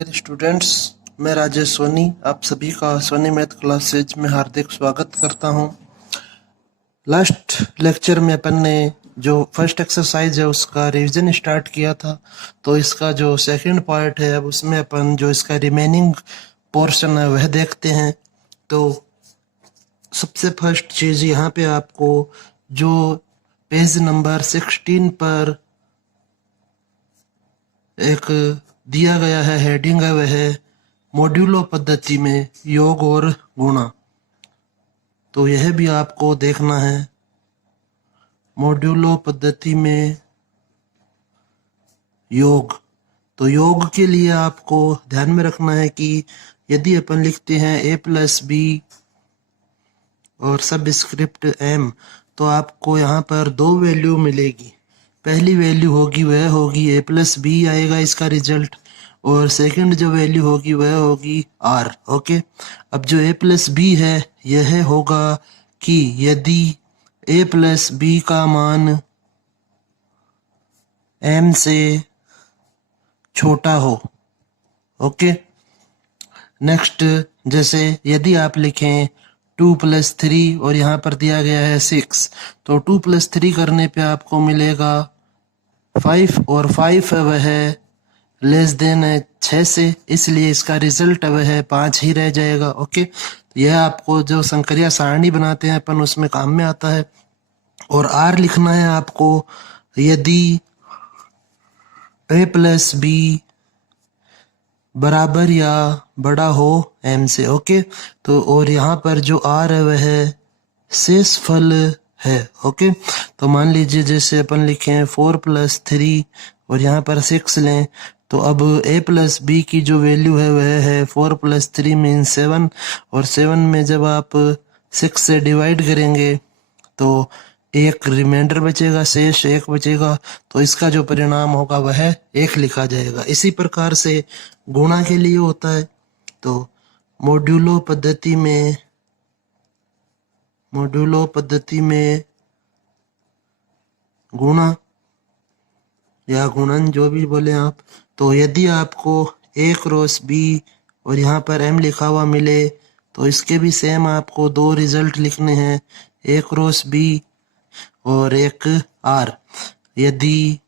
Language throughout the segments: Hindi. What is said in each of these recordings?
डियर स्टूडेंट्स, मैं राजेश सोनी आप सभी का सोनी मैथ क्लासेज में हार्दिक स्वागत करता हूं। लास्ट लेक्चर में अपन ने जो फर्स्ट एक्सरसाइज है उसका रिवीजन स्टार्ट किया था, तो इसका जो सेकंड पार्ट है अब उसमें अपन जो इसका रिमेनिंग पोर्शन है वह देखते हैं। तो सबसे फर्स्ट चीज़ यहाँ पे आपको जो पेज नंबर 16 पर एक दिया गया है हेडिंग है वह है मॉड्यूलो पद्धति में योग और गुणा। तो यह भी आपको देखना है। मॉड्यूलो पद्धति में योग, तो योग के लिए आपको ध्यान में रखना है कि यदि अपन लिखते हैं a प्लस बी और सब स्क्रिप्ट m, तो आपको यहाँ पर दो वैल्यू मिलेगी। पहली वैल्यू होगी वह होगी a प्लस बी आएगा इसका रिजल्ट, और सेकंड जो वैल्यू होगी वह होगी r। ओके, अब जो a प्लस बी है यह होगा कि यदि a प्लस बी का मान m से छोटा हो। ओके, नेक्स्ट जैसे यदि आप लिखें 2 प्लस 3 और यहाँ पर दिया गया है 6, तो 2 प्लस 3 करने पे आपको मिलेगा 5 और 5 है वह लेस देन है 6 से, इसलिए इसका रिजल्ट वह है 5 ही रह जाएगा। ओके, यह आपको जो संक्रिया सारणी बनाते हैं अपन उसमें काम में आता है। और आर लिखना है आपको यदि a प्लस बी बराबर या बड़ा हो m से। ओके, तो और यहाँ पर जो r है वह शेषफल है। ओके, तो मान लीजिए जैसे अपन लिखें 4 प्लस 3 और यहाँ पर 6 लें, तो अब a प्लस बी की जो वैल्यू है वह है 4 प्लस 3 मीन 7, और 7 में जब आप 6 से डिवाइड करेंगे तो एक रिमाइंडर बचेगा, शेष एक बचेगा, तो इसका जो परिणाम होगा वह एक लिखा जाएगा। इसी प्रकार से गुणा के लिए होता है। तो मॉड्यूलो पद्धति में गुणा या गुणन जो भी बोले आप, तो यदि आपको a क्रॉस b और यहाँ पर m लिखा हुआ मिले तो इसके भी सेम आपको दो रिजल्ट लिखने हैं, a क्रॉस b और एक r। यदि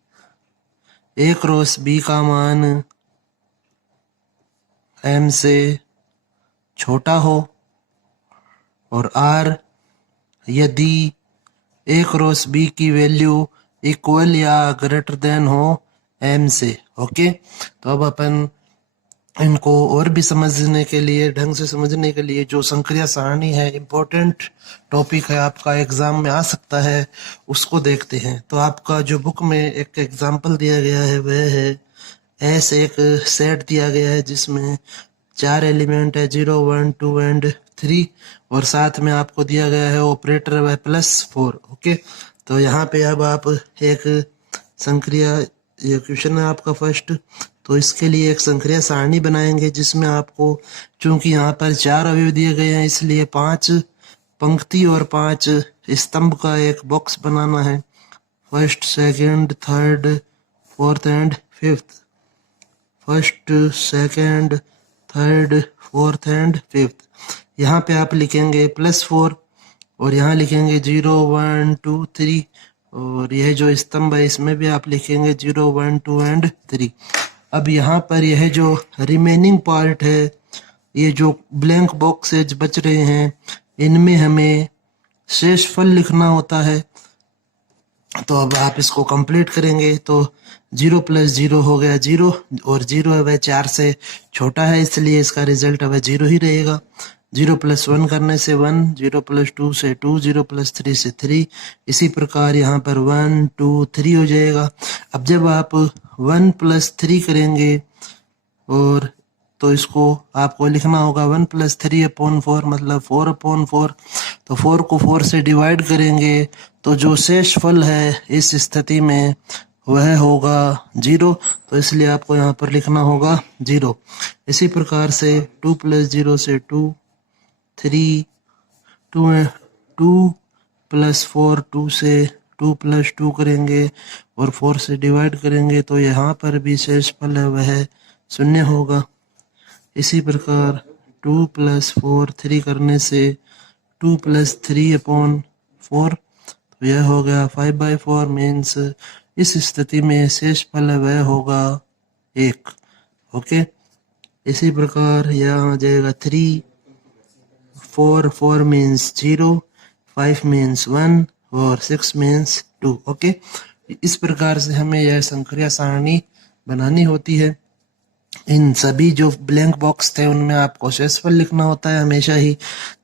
a क्रॉस b का मान m से छोटा हो और r यदि a क्रॉस b की वैल्यू इक्वल या ग्रेटर देन हो m से। ओके, तो अब अपन इनको और भी समझने के लिए, ढंग से समझने के लिए, जो संक्रिया सारणी है इम्पोर्टेंट टॉपिक है, आपका एग्जाम में आ सकता है, उसको देखते हैं। तो आपका जो बुक में एक एग्जाम्पल दिया गया है वह है ऐसे एक सेट दिया गया है जिसमें 4 एलिमेंट है 0 1 2 एंड 3, और साथ में आपको दिया गया है ऑपरेटर वह +4। ओके, तो यहाँ पे अब आप एक संक्रिया, ये क्वेश्चन है आपका फर्स्ट, तो इसके लिए एक संक्रिया सारणी बनाएंगे जिसमें आपको, चूंकि यहाँ पर 4 अवयव दिए गए हैं इसलिए 5 पंक्ति और 5 स्तंभ का एक बॉक्स बनाना है। First, second, third, fourth and fifth. First, second, third, fourth and fifth. यहाँ पे आप लिखेंगे +4 और यहाँ लिखेंगे 0 1 2 3, और यह जो स्तंभ है इसमें भी आप लिखेंगे 0 1 2 एंड 3। अब यहाँ पर यह जो रिमेनिंग पार्ट है, ये जो ब्लैंक बॉक्सेज बच रहे हैं, इनमें हमें शेषफल लिखना होता है। तो अब आप इसको कंप्लीट करेंगे तो 0 + 0 हो गया 0, और 0 है वह 4 से छोटा है इसलिए इसका रिजल्ट वह 0 ही रहेगा। 0 + 1 करने से 1, 0 + 2 से 2, 0 + 3 से 3। इसी प्रकार यहाँ पर 1 2 3 हो जाएगा। अब जब आप 1 + 3 करेंगे और तो इसको आपको लिखना होगा 1 + 3/4 मतलब 4/4। तो 4 को 4 से डिवाइड करेंगे तो जो शेषफल है इस स्थिति में वह होगा 0, तो इसलिए आपको यहाँ पर लिखना होगा 0। इसी प्रकार से 2 + 0 से 2, 3, 2 + 4, 2 से 2 + 2 करेंगे और 4 से डिवाइड करेंगे तो यहाँ पर भी शेषफल है वह 0 होगा। इसी प्रकार 2 + 4 3 करने से 2 + 3/4, तो यह हो गया 5/4 मीन्स इस स्थिति में शेष फल वह होगा 1। ओके, इसी प्रकार यहाँ आ जाएगा 3, 4 मीन्स 0, 5 मीन्स 1 और 6 मीन्स 2। ओके, इस प्रकार से हमें यह संक्रिया सारणी बनानी होती है। इन सभी जो ब्लैंक बॉक्स थे उनमें आपको शेषफल लिखना होता है हमेशा ही।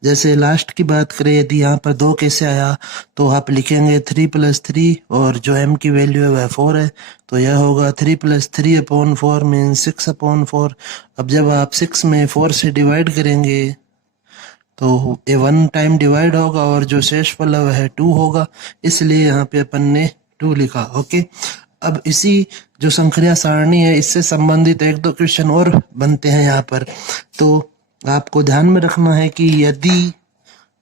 जैसे लास्ट की बात करें, यदि यहाँ पर 2 कैसे आया तो आप लिखेंगे 3 + 3 और जो m की वैल्यू है वह 4 है, तो यह होगा 3 + 3/4 मीन्स 6/4। अब जब आप 6 में 4 से डिवाइड करेंगे तो ये 1 टाइम डिवाइड होगा और जो शेषफल है वह 2 होगा, इसलिए यहाँ पे अपन ने 2 लिखा। ओके, अब इसी जो संक्रिया सारणी है इससे संबंधित 1-2 क्वेश्चन और बनते हैं यहाँ पर। तो आपको ध्यान में रखना है कि यदि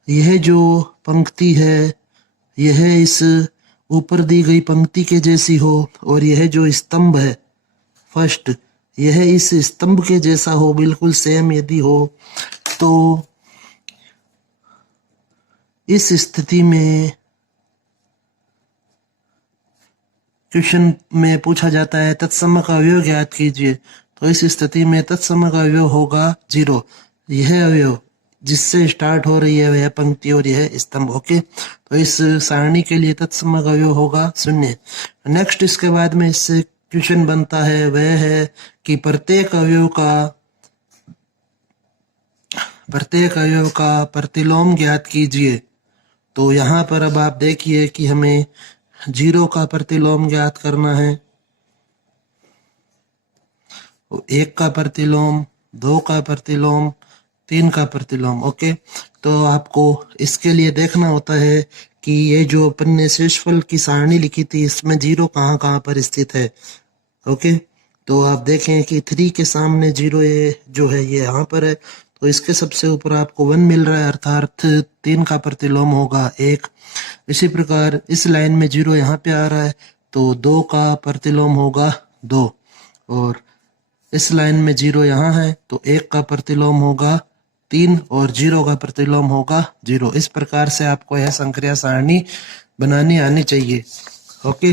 यह जो पंक्ति है यह इस ऊपर दी गई पंक्ति के जैसी हो और यह जो स्तंभ है फर्स्ट यह इस स्तंभ के जैसा हो, बिल्कुल सेम यदि हो, तो इस स्थिति में क्वेश्चन में पूछा जाता है तत्सम का अवयव ज्ञात कीजिए। तो इस स्थिति में तत्सम का अवयव होगा 0। यह अवयव जिससे स्टार्ट हो रही है वह पंक्ति और यह स्तंभ। ओके, तो इस सारणी के लिए तत्सम का अवयव होगा 0। नेक्स्ट इसके बाद में इससे क्वेश्चन बनता है वह है कि प्रत्येक अवयव का प्रतिलोम ज्ञात कीजिए। तो यहाँ पर अब आप देखिए कि हमें 0 का प्रतिलोम ज्ञात करना है, 1 का प्रतिलोम, 2 का प्रतिलोम, 3 का प्रतिलोम। ओके, तो आपको इसके लिए देखना होता है कि ये जो अपन ने शेषफल की सारणी लिखी थी इसमें 0 कहाँ कहाँ पर स्थित है। ओके, तो आप देखें कि 3 के सामने 0 ये जो है ये यहाँ पर है, तो इसके सबसे ऊपर आपको 1 मिल रहा है, अर्थात 3 का प्रतिलोम होगा 1। इसी प्रकार इस लाइन में 0 यहाँ पे आ रहा है तो 2 का प्रतिलोम होगा 2, और इस लाइन में 0 यहाँ है तो 1 का प्रतिलोम होगा 3 और 0 का प्रतिलोम होगा 0। इस प्रकार से आपको यह संक्रिया सारणी बनानी आनी चाहिए। ओके,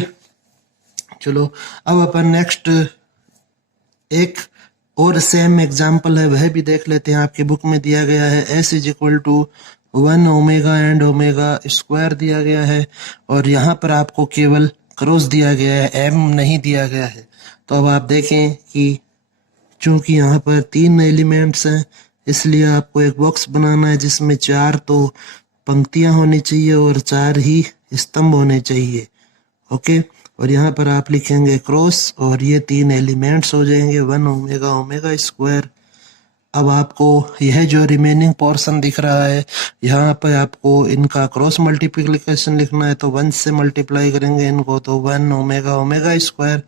चलो अब अपन नेक्स्ट एक और सेम एग्जाम्पल है वह भी देख लेते हैं। आपकी बुक में दिया गया है s = 1 omega and omega square दिया गया है और यहाँ पर आपको केवल क्रॉस दिया गया है, m नहीं दिया गया है। तो अब आप देखें कि चूंकि यहाँ पर 3 एलिमेंट्स हैं इसलिए आपको एक बॉक्स बनाना है जिसमें 4 तो पंक्तियां होनी चाहिए और 4 ही स्तंभ होने चाहिए। ओके, और यहाँ पर आप लिखेंगे क्रॉस और ये 3 एलिमेंट्स हो जाएंगे 1 ओमेगा ओमेगा स्क्वायर। अब आपको यह जो रिमेनिंग पोर्शन दिख रहा है यहाँ पे आपको इनका क्रॉस मल्टीप्लिकेशन लिखना है, तो 1 से मल्टीप्लाई करेंगे इनको तो 1 ओमेगा ओमेगा स्क्वायर,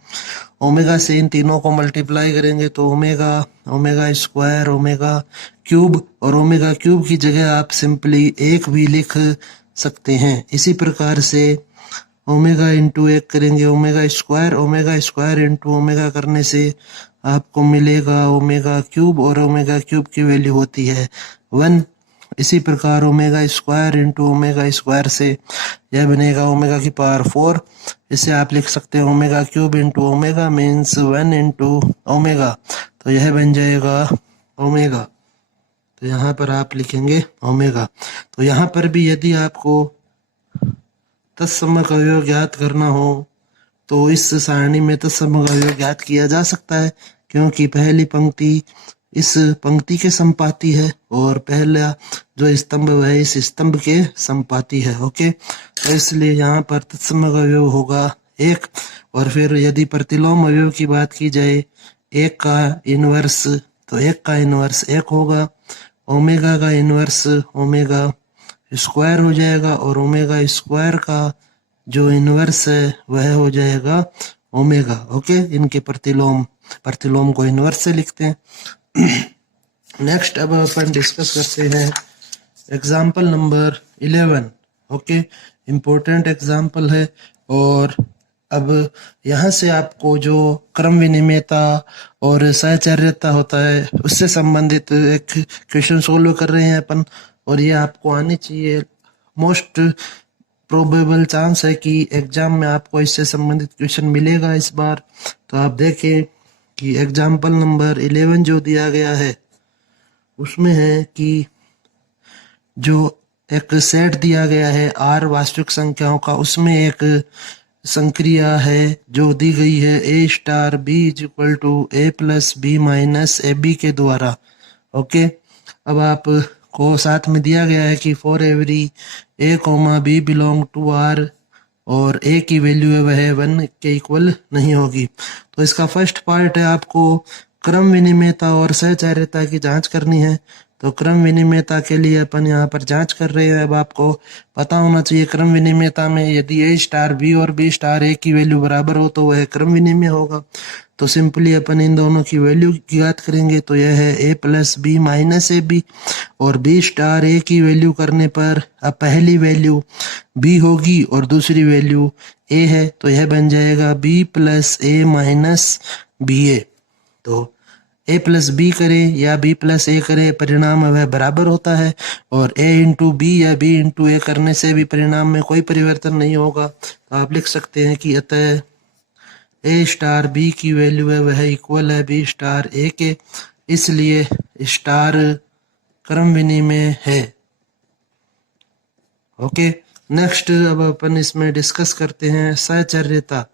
ओमेगा से इन तीनों को मल्टीप्लाई करेंगे तो omega omega square omega cube, और ओमेगा क्यूब की जगह आप सिंपली 1 भी लिख सकते हैं। इसी प्रकार से ओमेगा इंटू 1 करेंगे ओमेगा स्क्वायर इंटू ओमेगा करने से आपको मिलेगा ओमेगा क्यूब और ओमेगा क्यूब की वैल्यू होती है 1। इसी प्रकार omega square into omega square से यह बनेगा ओमेगा की पावर 4। इसे आप लिख सकते हैं omega cube into omega means 1 into omega, तो यह बन जाएगा ओमेगा। तो यहाँ पर आप लिखेंगे ओमेगा। तो यहाँ पर भी यदि आपको तत्सम का अवयव ज्ञात करना हो तो इस सारणी में तत्सम का अवयव ज्ञात किया जा सकता है, क्योंकि पहली पंक्ति इस पंक्ति के संपाती है और पहला जो स्तंभ है इस स्तंभ के संपाती है। ओके, तो इसलिए यहाँ पर तत्सम का अवयव होगा 1। और फिर यदि प्रतिलोम अवयव की बात की जाए 1 का इनवर्स, तो 1 का इनवर्स 1 होगा, ओमेगा का इनवर्स ओमेगा स्क्वायर हो जाएगा और ओमेगा स्क्वायर का जो इनवर्स है वह हो जाएगा ओमेगा। ओके, इनके प्रतिलोम को इनवर्स से लिखते हैं। नेक्स्ट अब अपन डिस्कस करते हैं example number 11। Okay, important example है और अब यहाँ से आपको जो क्रम विनिमेयता और सहचर्यता होता है उससे संबंधित एक क्वेश्चन सोल्व कर रहे हैं अपन, और ये आपको आनी चाहिए। मोस्ट प्रोबेबल चांस है कि एग्जाम में आपको इससे संबंधित क्वेश्चन मिलेगा इस बार। तो आप देखें कि एग्जाम्पल नंबर 11 जो दिया गया है उसमें है कि जो एक सेट दिया गया है आर वास्तविक संख्याओं का, उसमें एक संक्रिया है जो दी गई है a star b is equal to a plus B minus A b के द्वारा। ओके, अब आप को साथ में दिया गया है कि for every A comma B belong to R, और ए की वैल्यू है वह 1 के इक्वल नहीं होगी। तो इसका फर्स्ट पार्ट है आपको क्रम विनिमेयता और सहचार्यता की जांच करनी है। तो क्रम विनिमेयता के लिए अपन यहाँ पर जांच कर रहे हैं। अब आपको पता होना चाहिए क्रम विनिमेयता में यदि ए स्टार बी और बी स्टार ए की वैल्यू बराबर हो तो वह क्रम विनिमेय होगा। तो सिंपली अपन इन दोनों की वैल्यू ज्ञात करेंगे। तो यह है a plus B minus A b, और बी स्टार ए की वैल्यू करने पर अब पहली वैल्यू बी होगी और दूसरी वैल्यू ए है, तो यह बन जाएगा बी प्लस ए माइनस बी ए। तो ए प्लस बी करें या बी प्लस ए करें परिणाम वह बराबर होता है, और ए इंटू बी या बी इंटू ए करने से भी परिणाम में कोई परिवर्तन नहीं होगा। तो आप लिख सकते हैं कि अतः ए स्टार बी की वैल्यू है वह इक्वल है बी स्टार ए के, इसलिए स्टार क्रम विनिमेय है। ओके, नेक्स्ट अब अपन इसमें डिस्कस करते हैं सहचर्यता।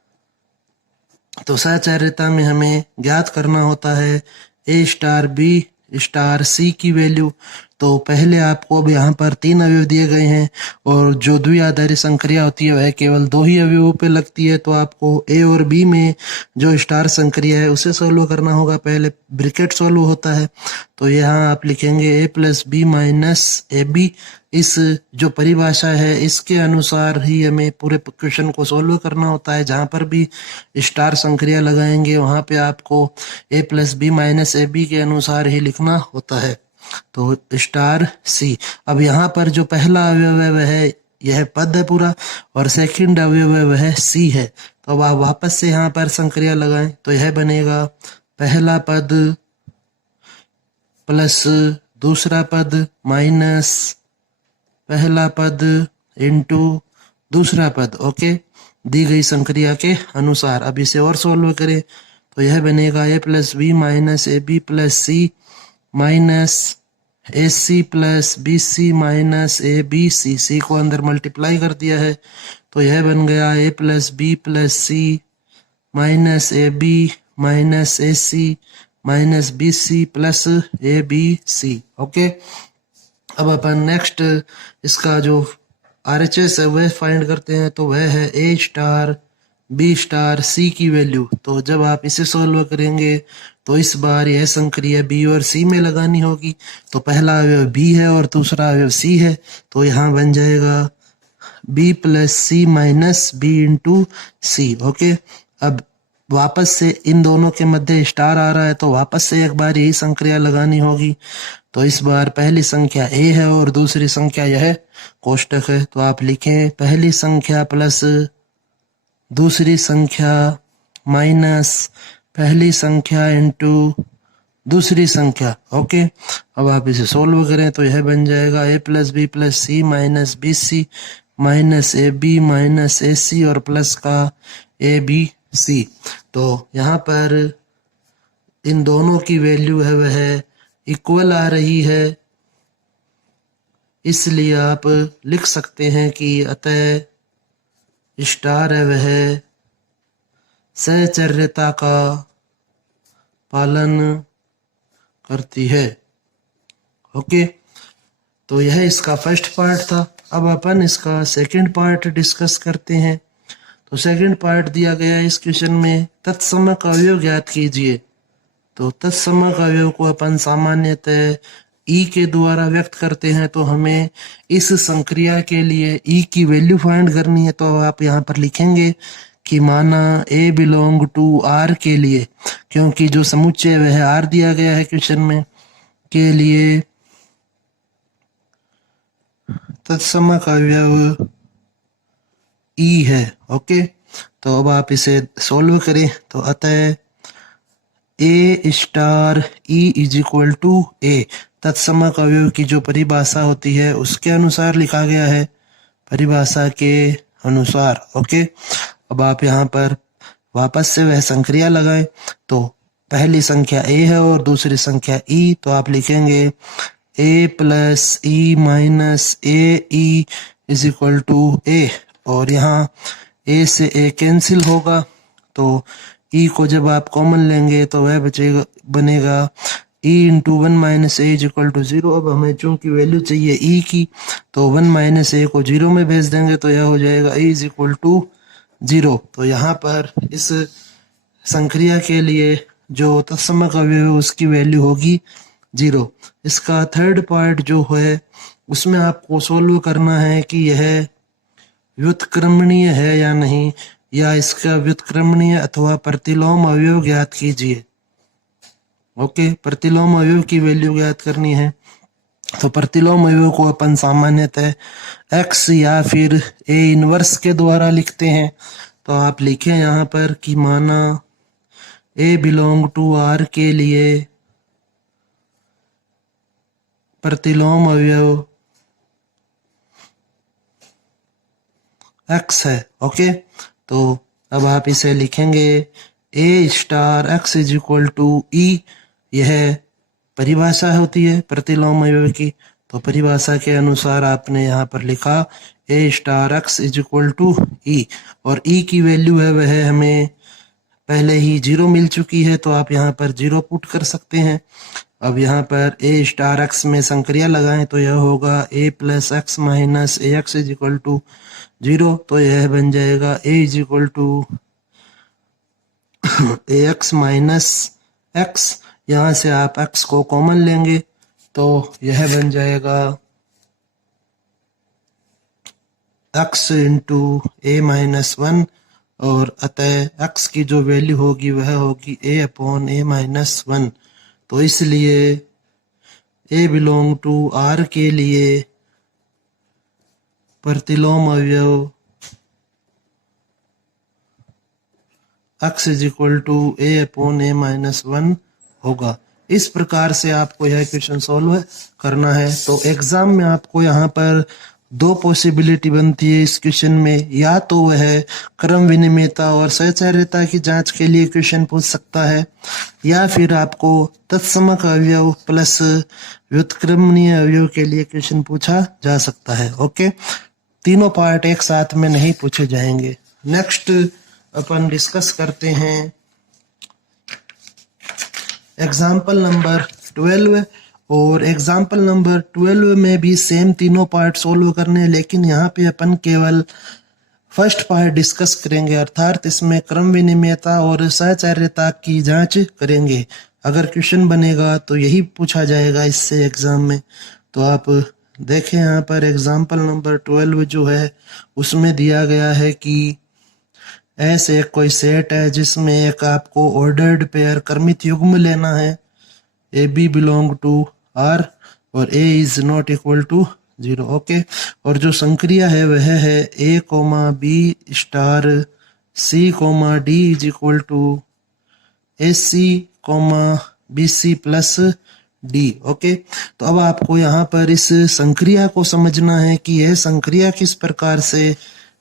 तो सहचर्यता में हमें ज्ञात करना होता है ए स्टार बी स्टार सी की वैल्यू। तो पहले आपको अब यहाँ पर 3 अवयव दिए गए हैं, और जो द्विआधारी संक्रिया होती है वह केवल 2 ही अवयवों पे लगती है। तो आपको ए और बी में जो स्टार संक्रिया है उसे सोल्व करना होगा। पहले ब्रैकेट सोल्व होता है, तो यहाँ आप लिखेंगे a plus B minus A b. इस जो परिभाषा है इसके अनुसार ही हमें पूरे क्वेश्चन को सोल्व करना होता है। जहाँ पर भी स्टार संक्रिया लगाएंगे वहाँ पे आपको a plus B minus A b के अनुसार ही लिखना होता है। तो स्टार सी। अब यहाँ पर जो पहला अवयव है वह यह पद है पूरा, और सेकंड अवयव है वह सी है। तो अब आप वापस से यहाँ पर संक्रिया लगाएं तो यह बनेगा पहला पद प्लस दूसरा पद माइनस पहला पद इंटू दूसरा पद। ओके, दी गई संक्रिया के अनुसार। अब इसे और सोल्व करें तो यह बनेगा A plus B minus A B plus C minus A C plus B C minus A B C. C को अंदर मल्टीप्लाई कर दिया है तो यह बन गया a plus b plus C minus A b minus A c minus b c plus a B c. Okay, अब अपन नेक्स्ट इसका जो RHS है वह फाइंड करते हैं। तो वह है ए स्टार बी स्टार सी की वैल्यू। तो जब आप इसे सॉल्व करेंगे तो इस बार यह संक्रिया बी और सी में लगानी होगी। तो पहला अवयव बी है और दूसरा अवयव सी है, तो यहाँ बन जाएगा बी प्लस सी माइनस बी इंटू सी। ओके, अब वापस से इन दोनों के मध्य स्टार आ रहा है तो वापस से एक बार यही संक्रिया लगानी होगी। तो इस बार पहली संख्या ए है और दूसरी संख्या यह कोष्टक है। तो आप लिखें पहली संख्या प्लस दूसरी संख्या माइनस पहली संख्या इंटू दूसरी संख्या। ओके, अब आप इसे सोल्व करें तो यह बन जाएगा a plus C minus b C minus A b minus A c और प्लस का ए बी सी। तो यहाँ पर इन दोनों की वैल्यू है वह इक्वल आ रही है, इसलिए आप लिख सकते हैं कि अतः स्टार है वह सहचर्यता का पालन करती है। ओके, तो यह इसका फर्स्ट पार्ट था। अब अपन इसका सेकंड पार्ट डिस्कस करते हैं। तो सेकंड पार्ट दिया गया है इस क्वेश्चन में तत्समक अवयव ज्ञात कीजिए। तो तत्समक अवयव को अपन सामान्यतः ई के द्वारा व्यक्त करते हैं। तो हमें इस संक्रिया के लिए ई की वैल्यू फाइंड करनी है। तो आप यहाँ पर लिखेंगे कि माना ए बिलोंग टू आर के लिए, क्योंकि जो समुच्चय वह आर दिया गया है क्वेश्चन में, के लिए तत्समक अवयव ई है। ओके, तो अब आप इसे सॉल्व करें तो अतः a star e is equal to a तत्समक अवयव की जो परिभाषा होती है उसके अनुसार लिखा गया है, परिभाषा के अनुसार। ओके, अब आप यहाँ पर वापस से वह संक्रिया लगाएं। तो पहली संख्या ए है और दूसरी संख्या ई, तो आप लिखेंगे a plus e minus a e is equal to a, और यहाँ ए से ए कैंसिल होगा तो ई को जब आप कॉमन लेंगे तो वह बचेगा, बनेगा E into one minus A is equal to zero. अब हमें चूंकि वैल्यू चाहिए ई की तो वन माइनस ए को जीरो में भेज देंगे तो यह हो जाएगा ए इज इक्वल टू जीरो। तो यहाँ पर इस संक्रिया के लिए जो तत्समक अवयव है उसकी वैल्यू होगी जीरो। इसका थर्ड पार्ट जो है उसमें आपको सोल्व करना है कि यह व्युत्क्रमणीय है या नहीं, या इसका व्युत्क्रमणीय अथवा प्रतिलोम अवयव ज्ञात कीजिए। ओके, प्रतिलोम अवयव की वैल्यू ज्ञात करनी है। तो प्रतिलोम अवयव को अपन सामान्यतः x या फिर a इनवर्स के द्वारा लिखते हैं। तो आप लिखें यहाँ पर कि माना a बिलोंग टू r के लिए प्रतिलोम अवयव x है। ओके, तो अब आप इसे लिखेंगे a star x is equal to e, यह परिभाषा होती है प्रतिलोम अवयव की। तो परिभाषा के अनुसार आपने यहाँ पर लिखा a star x is equal to e, और ई की वैल्यू है वह हमें पहले ही जीरो मिल चुकी है तो आप यहाँ पर जीरो पुट कर सकते हैं। अब यहाँ पर a स्टार x में संक्रिया लगाएं तो यह होगा a plus X minus A X is equal to zero. तो यह बन जाएगा a is equal to A X minus X, यहाँ से आप x को कॉमन लेंगे तो यह बन जाएगा x इंटू ए माइनस वन, और अतः x की जो वैल्यू होगी वह होगी a upon A minus one. तो इसलिए a बिलोंग टू r के लिए प्रतिलोम अवयव x is equal to a upon A minus one होगा। इस प्रकार से आपको यह क्वेश्चन सॉल्व करना है। तो एग्जाम में आपको यहाँ पर दो पॉसिबिलिटी बनती है इस क्वेश्चन में, या तो वह क्रम विनिमेयता और सहचार्यता की जांच के लिए क्वेश्चन पूछ सकता है, या फिर आपको तत्समक अवयव प्लस व्युत्क्रमणीय अवयव के लिए क्वेश्चन पूछा जा सकता है। ओके, तीनों पार्ट एक साथ में नहीं पूछे जाएंगे। नेक्स्ट अपन डिस्कस करते हैं एग्जाम्पल नंबर 12, और एग्जाम्पल नंबर 12 में भी सेम तीनों पार्ट सोल्व करने हैं, लेकिन यहाँ पे अपन केवल फर्स्ट पार्ट डिस्कस करेंगे, अर्थात इसमें क्रम विनिमेयता और सहचार्यता की जांच करेंगे। अगर क्वेश्चन बनेगा तो यही पूछा जाएगा इससे एग्जाम में। तो आप देखें यहाँ पर एग्जाम्पल नंबर 12 जो है उसमें दिया गया है कि ऐसे कोई सेट है जिसमें एक आपको ऑर्डर्ड पेयर क्रमित युग्म लेना है, ए बी बिलोंग टू आर और a is not equal to zero. Okay, और जो संक्रिया है वह है a comma b star c comma d is equal to a c comma b c plus d. Okay, तो अब आपको यहाँ पर इस संक्रिया को समझना है कि यह संक्रिया किस प्रकार से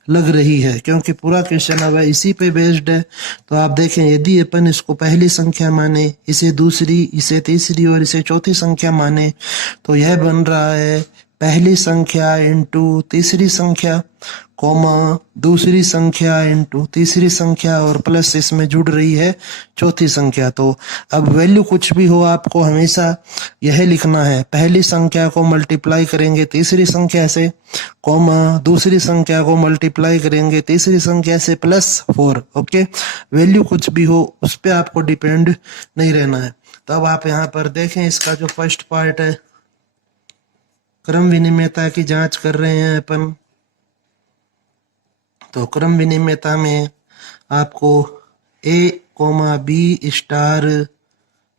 लग रही है, क्योंकि पूरा क्वेश्चन अब इसी पे बेस्ड है। तो आप देखें, यदि अपन इसको पहली संख्या माने, इसे दूसरी, इसे तीसरी और इसे चौथी संख्या माने, तो यह बन रहा है पहली संख्या इंटू तीसरी संख्या कोमा दूसरी संख्या इंटू तीसरी संख्या और प्लस इसमें जुड़ रही है चौथी संख्या। तो अब वैल्यू कुछ भी हो आपको हमेशा यह लिखना है, पहली संख्या को मल्टीप्लाई करेंगे तीसरी संख्या से, कोमा दूसरी संख्या को मल्टीप्लाई करेंगे तीसरी संख्या से प्लस 4। ओके, वैल्यू कुछ भी हो उस पर आपको डिपेंड नहीं रहना है। तो अब आप यहाँ पर देखें, इसका जो फर्स्ट पार्ट है क्रम विनिमेयता की जांच कर रहे हैं अपन। तो क्रम विनिमेयता में आपको ए comma b star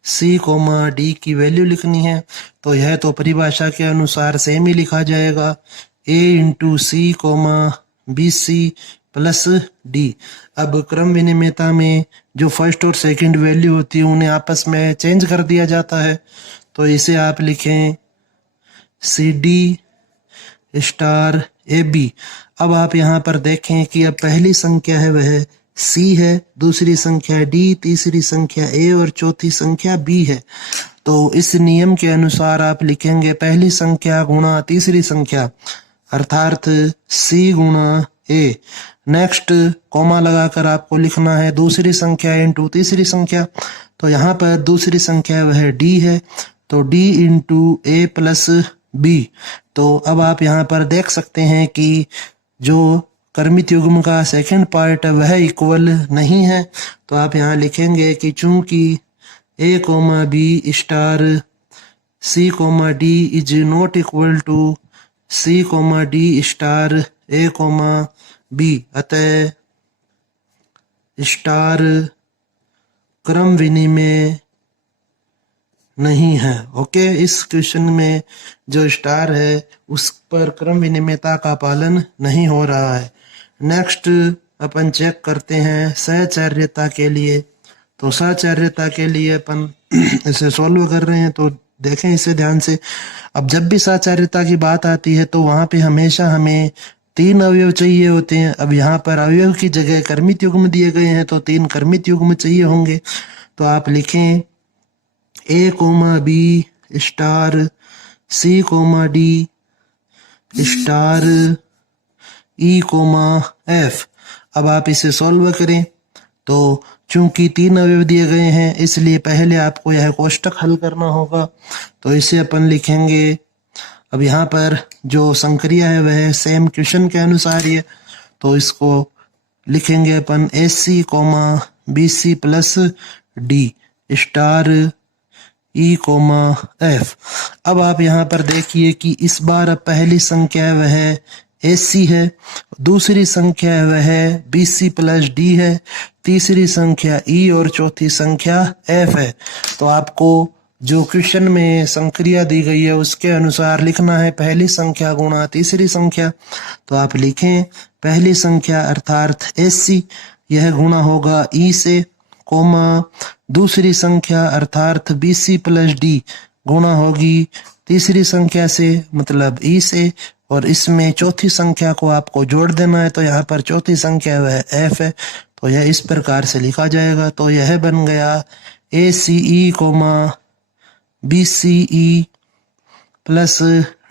c comma D की वैल्यू लिखनी है। तो यह तो परिभाषा के अनुसार सेम ही लिखा जाएगा, a into c comma b c plus d. अब क्रम विनिमेयता में जो फर्स्ट और सेकंड वैल्यू होती है उन्हें आपस में चेंज कर दिया जाता है। तो इसे आप लिखें C D star A B. अब आप यहाँ पर देखें कि अब पहली संख्या है वह सी है, दूसरी संख्या डी, तीसरी संख्या ए और चौथी संख्या बी है। तो इस नियम के अनुसार आप लिखेंगे पहली संख्या गुणा तीसरी संख्या, अर्थात सी गुणा ए। नेक्स्ट कॉमा लगाकर आपको लिखना है दूसरी संख्या इंटू तीसरी संख्या। तो यहाँ पर दूसरी संख्या वह डी है, तो डी इंटू ए प्लस बी। तो अब आप यहाँ पर देख सकते हैं कि जो क्रमित युग्म का सेकंड पार्ट है वह इक्वल नहीं है। तो आप यहाँ लिखेंगे कि चूंकि a comma b star c comma d is not equal to c comma d star a comma b, अतः स्टार क्रम विनिमेय नहीं है। ओके, इस क्वेश्चन में जो स्टार है उस पर क्रम विनिमेयता का पालन नहीं हो रहा है। नेक्स्ट अपन चेक करते हैं सहचार्यता के लिए। तो सहचार्यता के लिए अपन इसे सॉल्व कर रहे हैं, तो देखें इसे ध्यान से। अब जब भी सहचार्यता की बात आती है तो वहां पे हमेशा हमें 3 अवयव चाहिए होते हैं। अब यहाँ पर अवयव की जगह क्रमित युग्म दिए गए हैं तो 3 क्रमित युग्म चाहिए होंगे। तो आप लिखें a comma b star c comma d star e comma f. अब आप इसे सॉल्व करें। तो चूंकि 3 अवयव दिए गए हैं इसलिए पहले आपको यह कोष्टक हल करना होगा। तो इसे अपन लिखेंगे, अब यहाँ पर जो संक्रिया है वह सेम क्वेश्चन के अनुसार ही है, तो इसको लिखेंगे अपन a c comma b c plus d star e comma f. अब आप यहाँ पर देखिए कि इस बार अब पहली संख्या वह ए सी है, दूसरी संख्या वह बी सी प्लस डी है, तीसरी संख्या ई और चौथी संख्या एफ है। तो आपको जो क्वेश्चन में संक्रिया दी गई है उसके अनुसार लिखना है पहली संख्या गुणा तीसरी संख्या। तो आप लिखें पहली संख्या अर्थात ए सी, यह गुणा होगा ई से, कोमा दूसरी संख्या अर्थात बी सी प्लस डी गुणा होगी तीसरी संख्या से मतलब ई से, और इसमें चौथी संख्या को आपको जोड़ देना है। तो यहाँ पर चौथी संख्या वह एफ है, तो यह इस प्रकार से लिखा जाएगा। तो यह बन गया a c e comma b c e plus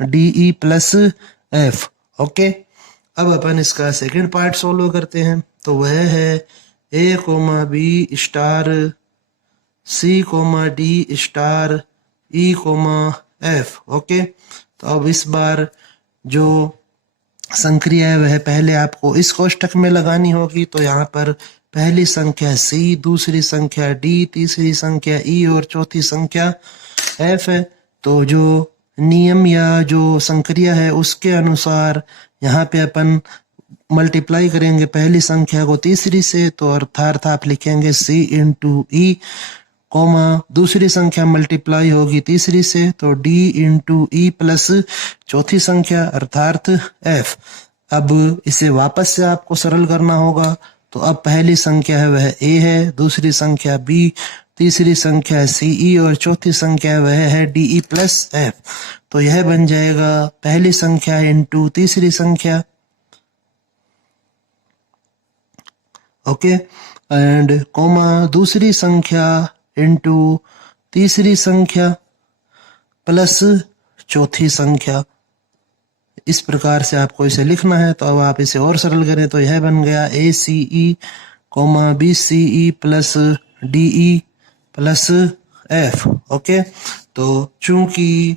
d e plus f. Okay, अब अपन इसका सेकंड पार्ट सोल्व करते हैं। तो वह है a comma b star c comma d star e comma f. Okay, तो अब इस बार जो संक्रिया है वह पहले आपको इस कोष्टक में लगानी होगी। तो यहाँ पर पहली संख्या सी, दूसरी संख्या डी, तीसरी संख्या ई और चौथी संख्या एफ है। तो जो नियम या जो संक्रिया है उसके अनुसार यहाँ पे अपन मल्टीप्लाई करेंगे पहली संख्या को तीसरी से, तो अर्थात आप लिखेंगे सी इंटू ई, कोमा दूसरी संख्या मल्टीप्लाई होगी तीसरी से तो डी इंटू ई प्लस चौथी संख्या अर्थात एफ। अब इसे वापस से आपको सरल करना होगा। तो अब पहली संख्या है वह ए है, दूसरी संख्या बी, तीसरी संख्या सी ई और चौथी संख्या वह है डी ई प्लस एफ। तो यह बन जाएगा पहली संख्या इंटू तीसरी संख्या। ओके, एंड कोमा दूसरी संख्या इंटू तीसरी संख्या प्लस चौथी संख्या। इस प्रकार से आपको इसे लिखना है। तो अब आप इसे और सरल करें तो यह बन गया a c e comma b c e plus d e plus f. Okay, तो चूंकि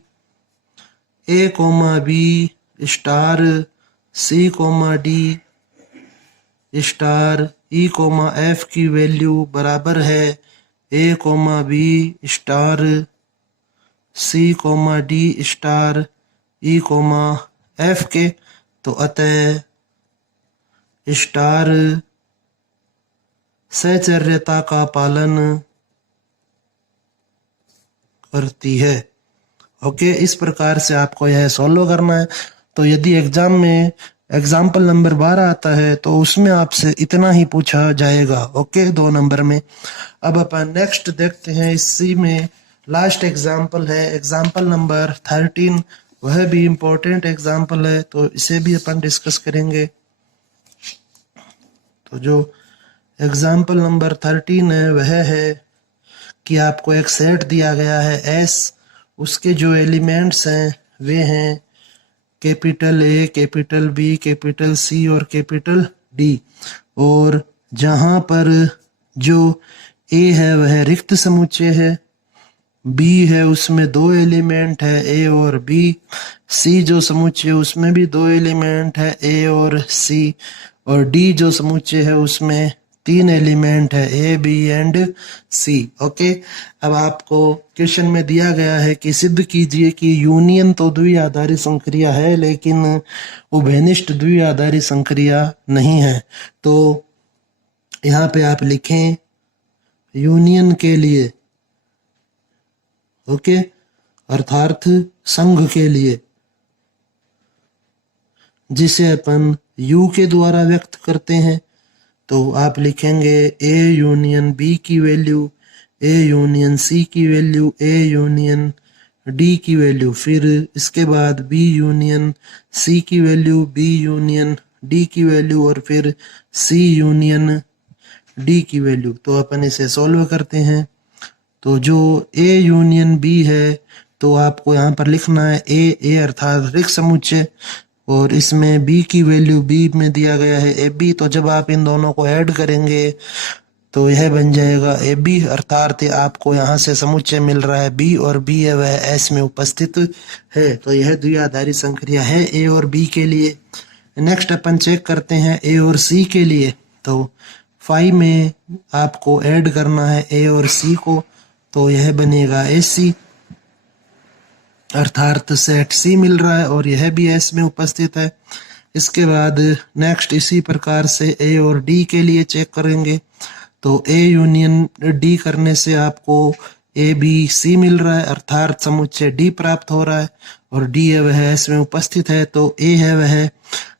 a comma b star c comma d star e comma f की वैल्यू बराबर है a comma b star c comma d star e comma f के, तो अतः स्टार सहचर्यता का पालन करती है। ओके, इस प्रकार से आपको यह सॉल्व करना है। तो यदि एग्जाम में एग्जाम्पल नंबर 12 आता है तो उसमें आपसे इतना ही पूछा जाएगा। ओके, 2 नंबर में। अब अपन नेक्स्ट देखते हैं, इसी में लास्ट एग्जाम्पल है एग्जाम्पल नंबर 13। वह भी इम्पोर्टेंट एग्जाम्पल है तो इसे भी अपन डिस्कस करेंगे। तो जो एग्जाम्पल नंबर 13 है वह है कि आपको एक सेट दिया गया है एस, उसके जो एलिमेंट्स हैं वे हैं capital A, capital B, capital C और कैपिटल डी। और जहाँ पर जो ए है वह रिक्त समुच्चय है, बी है उसमें 2 एलिमेंट है ए और बी, सी जो समुच्चय है उसमें भी 2 एलिमेंट है ए और सी, और डी जो समुच्चय है उसमें 3 एलिमेंट है ए बी एंड सी। ओके, अब आपको क्वेश्चन में दिया गया है कि सिद्ध कीजिए कि यूनियन तो द्विआधारी संक्रिया है लेकिन उभयनिष्ठ द्विआधारी संक्रिया नहीं है। तो यहाँ पे आप लिखें यूनियन के लिए, ओके, अर्थात संघ के लिए, जिसे अपन यू के द्वारा व्यक्त करते हैं। तो आप लिखेंगे ए यूनियन बी की वैल्यू, ए यूनियन सी की वैल्यू, ए यूनियन डी की वैल्यू, फिर इसके बाद बी यूनियन सी की वैल्यू, बी यूनियन डी की वैल्यू और फिर सी यूनियन डी की वैल्यू। तो अपन इसे सॉल्व करते हैं। तो जो ए यूनियन बी है तो आपको यहाँ पर लिखना है ए अर्थात रिक्त समुच्चय, और इसमें बी की वैल्यू बी में दिया गया है ए बी। तो जब आप इन दोनों को ऐड करेंगे तो यह बन जाएगा ए बी, अर्थात आपको यहाँ से समुच्चय मिल रहा है बी और बी है वह एस में उपस्थित है। तो यह द्विआधारी संक्रिया है ए और बी के लिए। नेक्स्ट अपन चेक करते हैं ए और सी के लिए। तो 5 में आपको ऐड करना है ए और सी को, तो यह बनेगा ए सी, अर्थात सेट सी मिल रहा है और यह भी एस में उपस्थित है। इसके बाद नेक्स्ट इसी प्रकार से ए और डी के लिए चेक करेंगे। तो ए यूनियन डी करने से आपको ए बी सी मिल रहा है, अर्थात समुच्चय डी प्राप्त हो रहा है, और डी है वह एस में उपस्थित है। तो ए है वह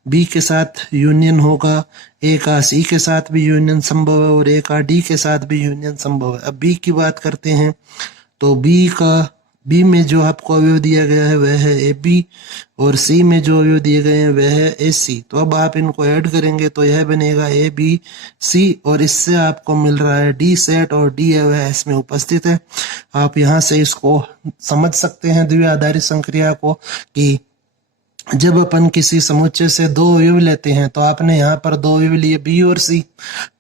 बी के साथ यूनियन होगा, ए का सी के साथ भी यूनियन संभव है और ए का डी के साथ भी यूनियन संभव है। अब बी की बात करते हैं। तो बी में जो आपको अवयव दिया गया है वह है ए बी, और सी में जो अवयव दिए गए हैं वह है ए सी। तो अब आप इनको ऐड करेंगे तो यह बनेगा ए बी सी, और इससे आपको मिल रहा है डी सेट, और डी है वह इसमें उपस्थित है। आप यहाँ से इसको समझ सकते हैं द्विआधारी संक्रिया को, कि जब अपन किसी समुच्चय से 2 अवयव लेते हैं तो आपने यहाँ पर 2 अवयव लिए बी और सी,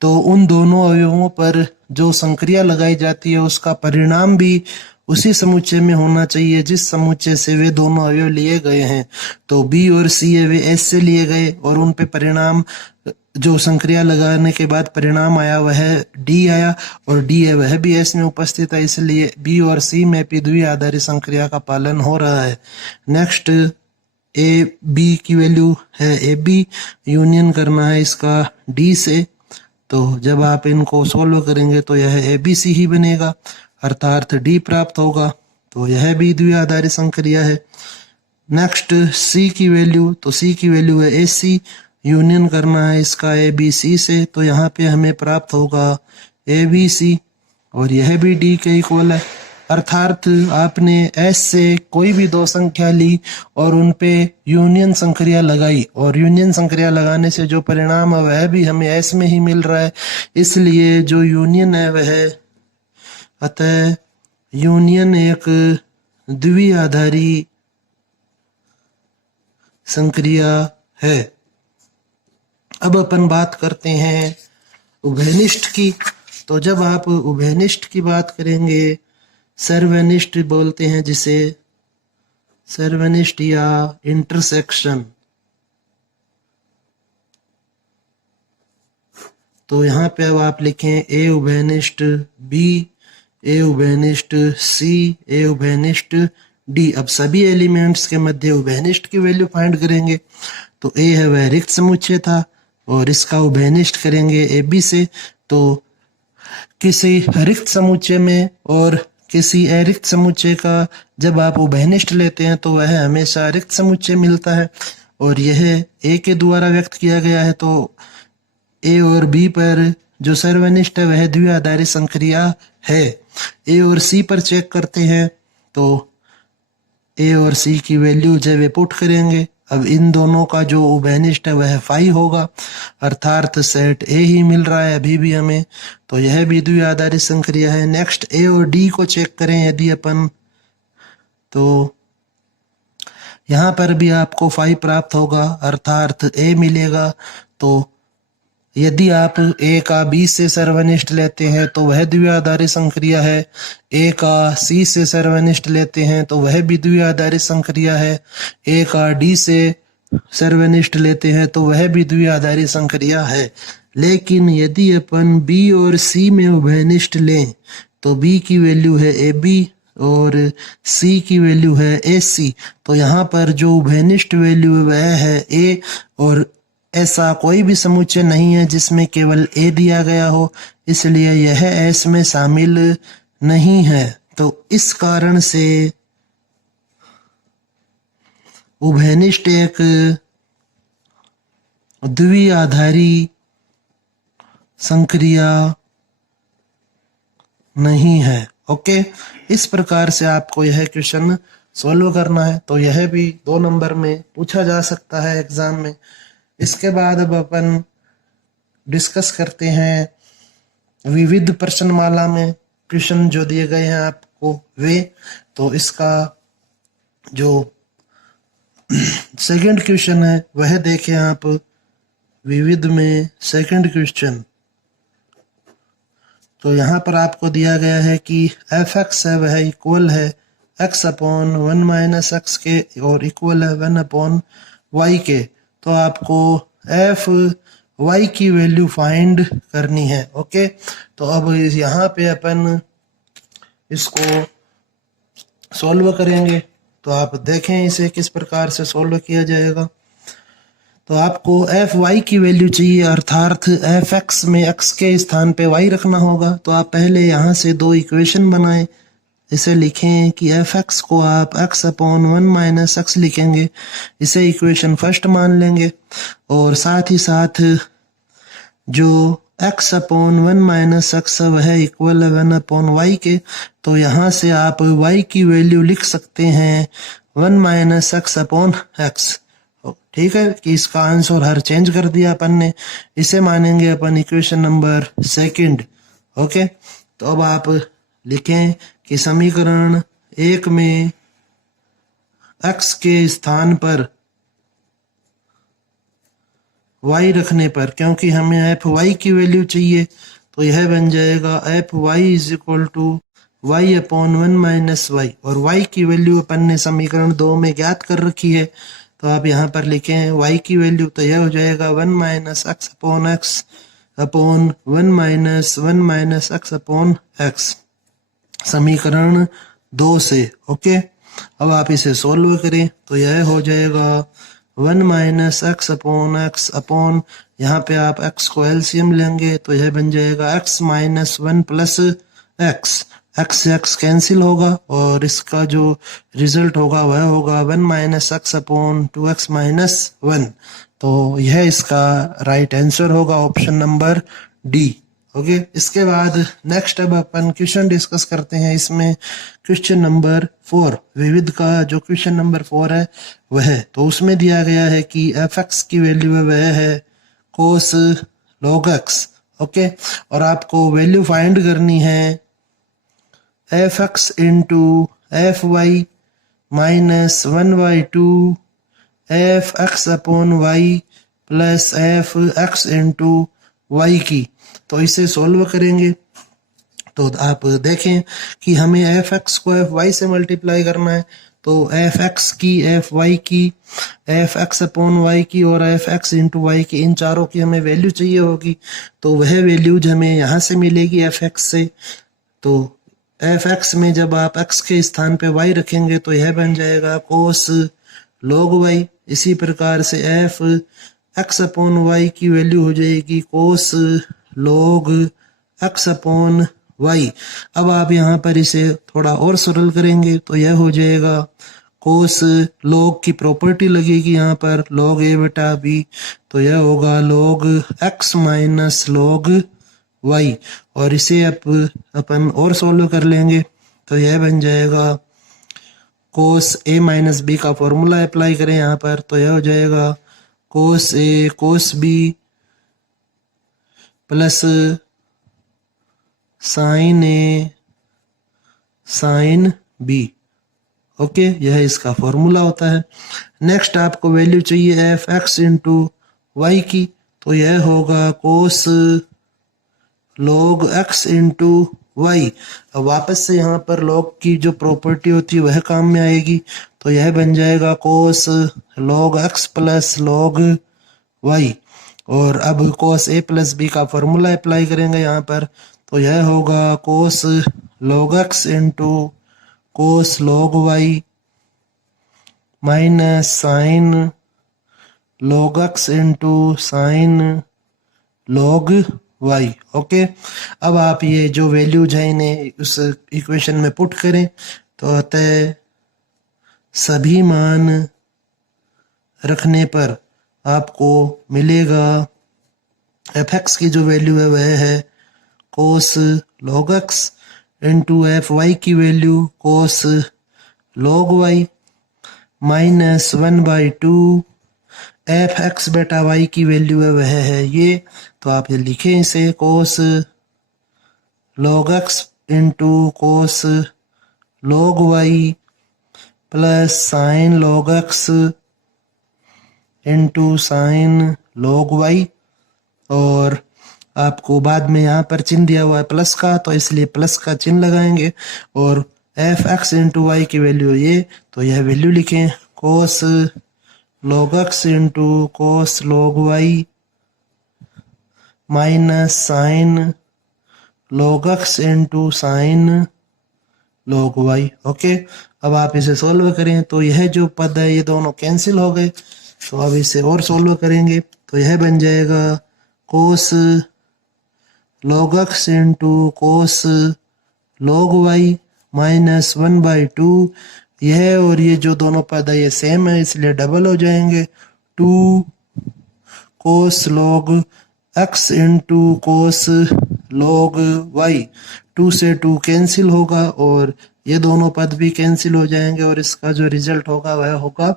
तो उन दोनों अवयवों पर जो संक्रिया लगाई जाती है उसका परिणाम भी उसी समुच्चय में होना चाहिए जिस समुच्चय से वे दोनों अवयव लिए गए हैं। तो बी और सी है वे एस से लिए गए और उन पे परिणाम जो संक्रिया लगाने के बाद परिणाम आया वह डी आया, और डी है वह भी एस में उपस्थित है, इसलिए बी और सी में भी द्विआधारी संक्रिया का पालन हो रहा है। नेक्स्ट ए बी की वैल्यू है ए बी, यूनियन करना है इसका डी से। तो जब आप इनको सोल्व करेंगे तो यह ए बी सी ही बनेगा, अर्थात डी प्राप्त होगा। तो यह भी द्विआधारी संक्रिया है। नेक्स्ट सी की वैल्यू, तो सी की वैल्यू है ए सी, यूनियन करना है इसका ए बी सी से। तो यहाँ पे हमें प्राप्त होगा ए बी सी, और यह भी डी के इक्वल है, अर्थात आपने एस से कोई भी 2 संख्या ली और उन पे यूनियन संक्रिया लगाई, और यूनियन संक्रिया लगाने से जो परिणाम है वह भी हमें एस में ही मिल रहा है, इसलिए जो यूनियन है वह, अतः यूनियन एक द्विआधारी संक्रिया है। अब अपन बात करते हैं उभयनिष्ठ की। तो जब आप उभयनिष्ठ की बात करेंगे, सर्वनिष्ठ बोलते हैं जिसे, सर्वनिष्ठ या इंटरसेक्शन, तो यहाँ पे अब आप लिखें ए उभयनिष्ठ बी, ए उभयनिष्ठ सी, ए उभयनिष्ठ डी। अब सभी एलिमेंट्स के मध्य उभयनिष्ठ की वैल्यू फाइंड करेंगे। तो ए है वह रिक्त समुच्चय था और इसका उभयनिष्ठ करेंगे ए बी से। तो किसी रिक्त समुच्चय में और किसी अरिक्त समुच्चय का जब आप उभयनिष्ठ लेते हैं तो वह हमेशा रिक्त समुच्चय मिलता है। और यह ए के द्वारा व्यक्त किया गया है, तो ए और बी पर जो सर्वनिष्ठ है वह द्विआधारी संक्रिया है। ए और सी पर चेक करते हैं, तो ए और सी की वैल्यू जब पुट करेंगे, अब इन दोनों का जो उभयनिष्ठ है वह फाई होगा, अर्थात सेट ए ही मिल रहा है अभी भी हमें, तो यह भी द्विआधारी संक्रिया है। नेक्स्ट ए और डी को चेक करें यदि अपन, तो यहाँ पर भी आपको फाई प्राप्त होगा, अर्थात ए मिलेगा। तो यदि आप ए का बी से सर्वनिष्ठ लेते हैं तो वह द्विआधारी संक्रिया है, ए का सी से सर्वनिष्ठ लेते हैं तो वह भी द्विआधारी संक्रिया है, ए का डी से सर्वनिष्ठ लेते हैं तो वह भी द्विआधारी संक्रिया है। लेकिन यदि अपन बी और सी में उभयनिष्ठ लें तो बी की वैल्यू है ए बी और सी की वैल्यू है ए सी, तो यहाँ पर जो उभयनिष्ठ वैल्यू है वह है ए, और ऐसा कोई भी समुच्चय नहीं है जिसमें केवल ए दिया गया हो, इसलिए यह एस में शामिल नहीं है। तो इस कारण से उभयनिष्ठ एक द्विआधारी संक्रिया नहीं है। ओके, इस प्रकार से आपको यह क्वेश्चन सॉल्व करना है, तो यह भी 2 नंबर में पूछा जा सकता है एग्जाम में। इसके बाद अब अपन डिस्कस करते हैं विविध प्रश्नमाला में क्वेश्चन जो दिए गए हैं आपको वे। तो इसका जो सेकंड क्वेश्चन है वह देखें आप, विविध में सेकंड क्वेश्चन। तो यहाँ पर आपको दिया गया है कि एफ एक्स है वह इक्वल है एक्स अपॉन 1 माइनस एक्स के और इक्वल है 1 अपॉन वाई के। तो आपको एफ वाई की वैल्यू फाइंड करनी है। ओके, तो अब यहाँ पे अपन इसको सॉल्व करेंगे, तो आप देखें इसे किस प्रकार से सॉल्व किया जाएगा। तो आपको एफ वाई की वैल्यू चाहिए, अर्थात एफ एक्स में एक्स के स्थान पे वाई रखना होगा। तो आप पहले यहाँ से 2 इक्वेशन बनाएं, इसे लिखें कि एफ एक्स को आप एक्स अपॉन 1 माइनस एक्स लिखेंगे, इसे इक्वेशन फर्स्ट मान लेंगे, और साथ ही साथ जो एक्स अपॉन 1 माइनस एक्स वह इक्वल है 1 अपॉन वाई के। तो यहाँ से आप वाई की वैल्यू लिख सकते हैं 1 माइनस एक्स अपॉन एक्स। ठीक है कि इसका आंसर हर चेंज कर दिया अपन ने, इसे मानेंगे अपन इक्वेशन नंबर सेकंड। ओके, तो अब आप लिखें कि समीकरण 1 में x के स्थान पर y रखने पर, क्योंकि हमें एफ वाई की वैल्यू चाहिए, तो यह बन जाएगा F Y is equal to Y upon 1 minus Y, और y की वैल्यू अपन ने समीकरण 2 में ज्ञात कर रखी है। तो आप यहाँ पर लिखें y की वैल्यू, तो यह हो जाएगा 1 minus x upon x upon 1 minus x upon x, समीकरण 2 से। ओके, अब आप इसे सोल्व करें, तो यह हो जाएगा 1 minus x upon x upon, यहाँ पे आप x को एलसीएम लेंगे तो यह बन जाएगा x minus 1 plus x, x से x कैंसिल होगा और इसका जो रिजल्ट होगा वह होगा 1 minus x upon 2x minus 1। तो यह इसका राइट आंसर होगा, ऑप्शन नंबर डी। ओके, इसके बाद नेक्स्ट अब अपन क्वेश्चन डिस्कस करते हैं। इसमें क्वेश्चन नंबर 4, विविध का जो क्वेश्चन नंबर 4 है वह, तो उसमें दिया गया है कि एफ एक्स की वैल्यू है वह है कोस लॉग एक्स। ओके, और आपको वैल्यू फाइंड करनी है F X into F Y minus 1/2 F X upon Y plus F X into Y की। तो इसे सॉल्व करेंगे, तो आप देखें कि हमें एफ एक्स को एफ वाई से मल्टीप्लाई करना है, तो एफ एक्स की, एफ वाई की, एफ एक्स अपॉन वाई की और एफ एक्स इंटू वाई की, इन चारों की हमें वैल्यू चाहिए होगी। तो वह वैल्यूज हमें यहाँ से मिलेगी एफ एक्स से। तो एफ एक्स में जब आप एक्स के स्थान पे वाई रखेंगे तो यह बन जाएगा कोस लॉग वाई। इसी प्रकार से एफ एक्स अपॉन वाई की वैल्यू हो जाएगी कोस लॉग एक्स अपॉन वाई। अब आप यहाँ पर इसे थोड़ा और सरल करेंगे तो यह हो जाएगा कोस लॉग की प्रॉपर्टी लगेगी यहाँ पर log a बटा b, तो यह होगा log x minus log y। और इसे अपन और सॉल्व कर लेंगे तो यह बन जाएगा कोस a माइनस बी का फॉर्मूला अप्लाई करें यहाँ पर तो यह हो जाएगा cos a cos b plus sine a sine b। Okay, यह इसका फॉर्मूला होता है। नेक्स्ट आपको वैल्यू चाहिए एफ एक्स इंटू वाई की, तो यह होगा cos log x into Y. अब वापस से यहाँ पर log की जो प्रॉपर्टी होती है वह काम में आएगी, तो यह बन जाएगा cos log x plus log y। और अब कोस a प्लस b का फॉर्मूला अप्लाई करेंगे यहाँ पर, तो यह होगा cos log x into cos log y minus sine log x into sine log y। Okay, अब आप ये जो वैल्यूज हैं इन्हें उस इक्वेशन में पुट करें तो अतः सभी मान रखने पर आपको मिलेगा एफ एक्स की जो वैल्यू है वह है cos log x into F Y की value cos log y minus 1/2 F X बेटा वाई की वैल्यू है वह है ये, तो आप ये लिखें इसे cos log x into cos log y plus sine log x into sine log y। और आपको बाद में यहाँ पर चिन्ह दिया हुआ है प्लस का, तो इसलिए प्लस का चिन्ह लगाएंगे। और एफ एक्स इंटू वाई की वैल्यू ये, तो यह वैल्यू लिखें cos log x into cos log y minus sine log x into sine log y। Okay, अब आप इसे सॉल्व करें तो यह जो पद है ये दोनों कैंसिल हो गए, तो अब इसे और सॉल्व करेंगे तो यह बन जाएगा cos log x into cos log y minus 1/2। यह और ये जो दोनों पद है ये सेम है इसलिए डबल हो जाएंगे, 2 कोस log x into cos log y। 2 से 2 कैंसिल होगा और ये दोनों पद भी कैंसिल हो जाएंगे और इसका जो रिजल्ट होगा वह होगा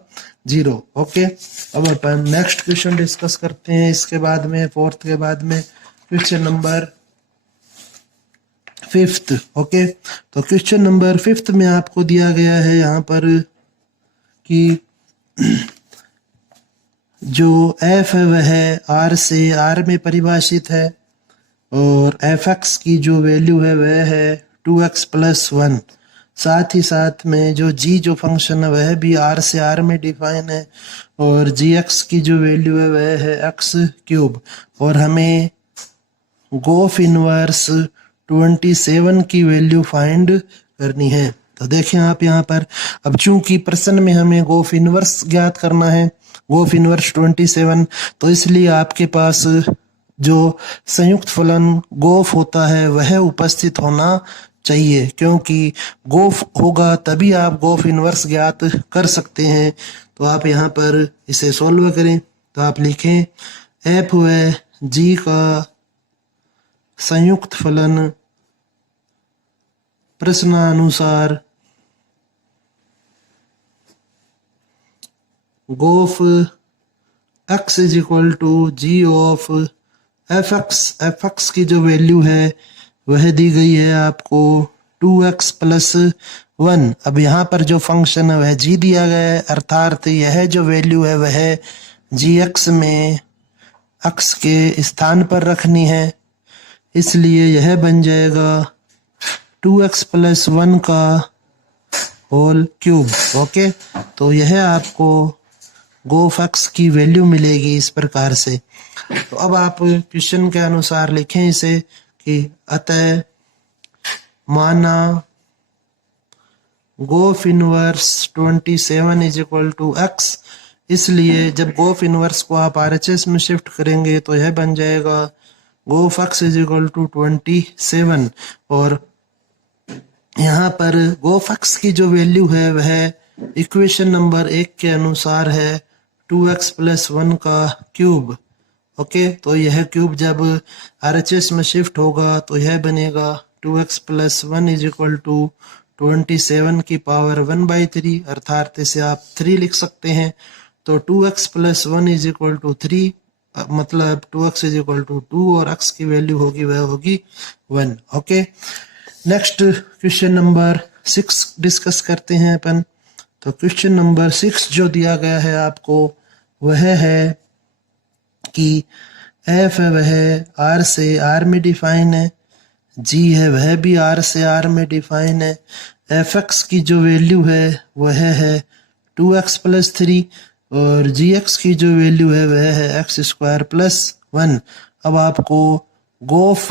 0। ओके, अब अपन नेक्स्ट क्वेश्चन डिस्कस करते हैं इसके बाद में, फोर्थ के बाद में क्वेश्चन नंबर 5th। ओके, तो क्वेश्चन नंबर 5th में आपको दिया गया है यहाँ पर कि जो f है वह r से r में परिभाषित है और एफ एक्स की जो वैल्यू है वह है 2x प्लस 1। साथ ही साथ में जो g जो फंक्शन है वह भी r से r में डिफाइन है और gx की जो वैल्यू है वह है x क्यूब। और हमें गोफ इनवर्स 27 की वैल्यू फाइंड करनी है। तो देखें आप यहाँ पर, अब चूंकि प्रश्न में हमें गोफ इनवर्स ज्ञात करना है, गोफ इनवर्स 27, तो इसलिए आपके पास जो संयुक्त फलन गोफ होता है वह उपस्थित होना चाहिए, क्योंकि गोफ होगा तभी आप गोफ इनवर्स ज्ञात कर सकते हैं। तो आप यहाँ पर इसे सॉल्व करें तो आप लिखें एफ व जी का संयुक्त फलन प्रश्नानुसार G of x is equal to G of F X की जो वैल्यू है वह दी गई है आपको 2x प्लस 1। अब यहाँ पर जो फंक्शन है वह g दिया गया है, अर्थात यह जो वैल्यू है वह gx में x के स्थान पर रखनी है, इसलिए यह बन जाएगा 2x प्लस 1 का होल क्यूब। ओके, तो यह आपको गोफ x की वैल्यू मिलेगी इस प्रकार से। तो अब आप क्वेश्चन के अनुसार लिखें इसे कि अतः माना G of inverse 27 is equal to x, इसलिए जब गोफ इनवर्स को आप RHS में शिफ्ट करेंगे तो यह बन जाएगा गोफ x इज इक्वल टू 27। और यहाँ पर गोफ x की जो वैल्यू है वह इक्वेशन नंबर 1 के अनुसार है 2x प्लस 1 का क्यूब। ओके, तो यह क्यूब जब RHS में शिफ्ट होगा तो यह बनेगा 2x plus 1 is equal to 27 की पावर 1/3, अर्थात इसे आप 3 लिख सकते हैं। तो 2x plus 1 is equal to 3, मतलब 2x इज इक्वल टू 2 और x की वैल्यू होगी वह होगी 1। Okay, next question number 6 discuss करते हैं अपन। तो क्वेश्चन नंबर 6 जो दिया गया है आपको वह है कि f है वह r से r में डिफाइन है, g है वह भी r से r में डिफाइन है, fx की जो वैल्यू है वह है 2x प्लस 3 और gx की जो वैल्यू है वह है x स्क्वायर प्लस 1। अब आपको गोफ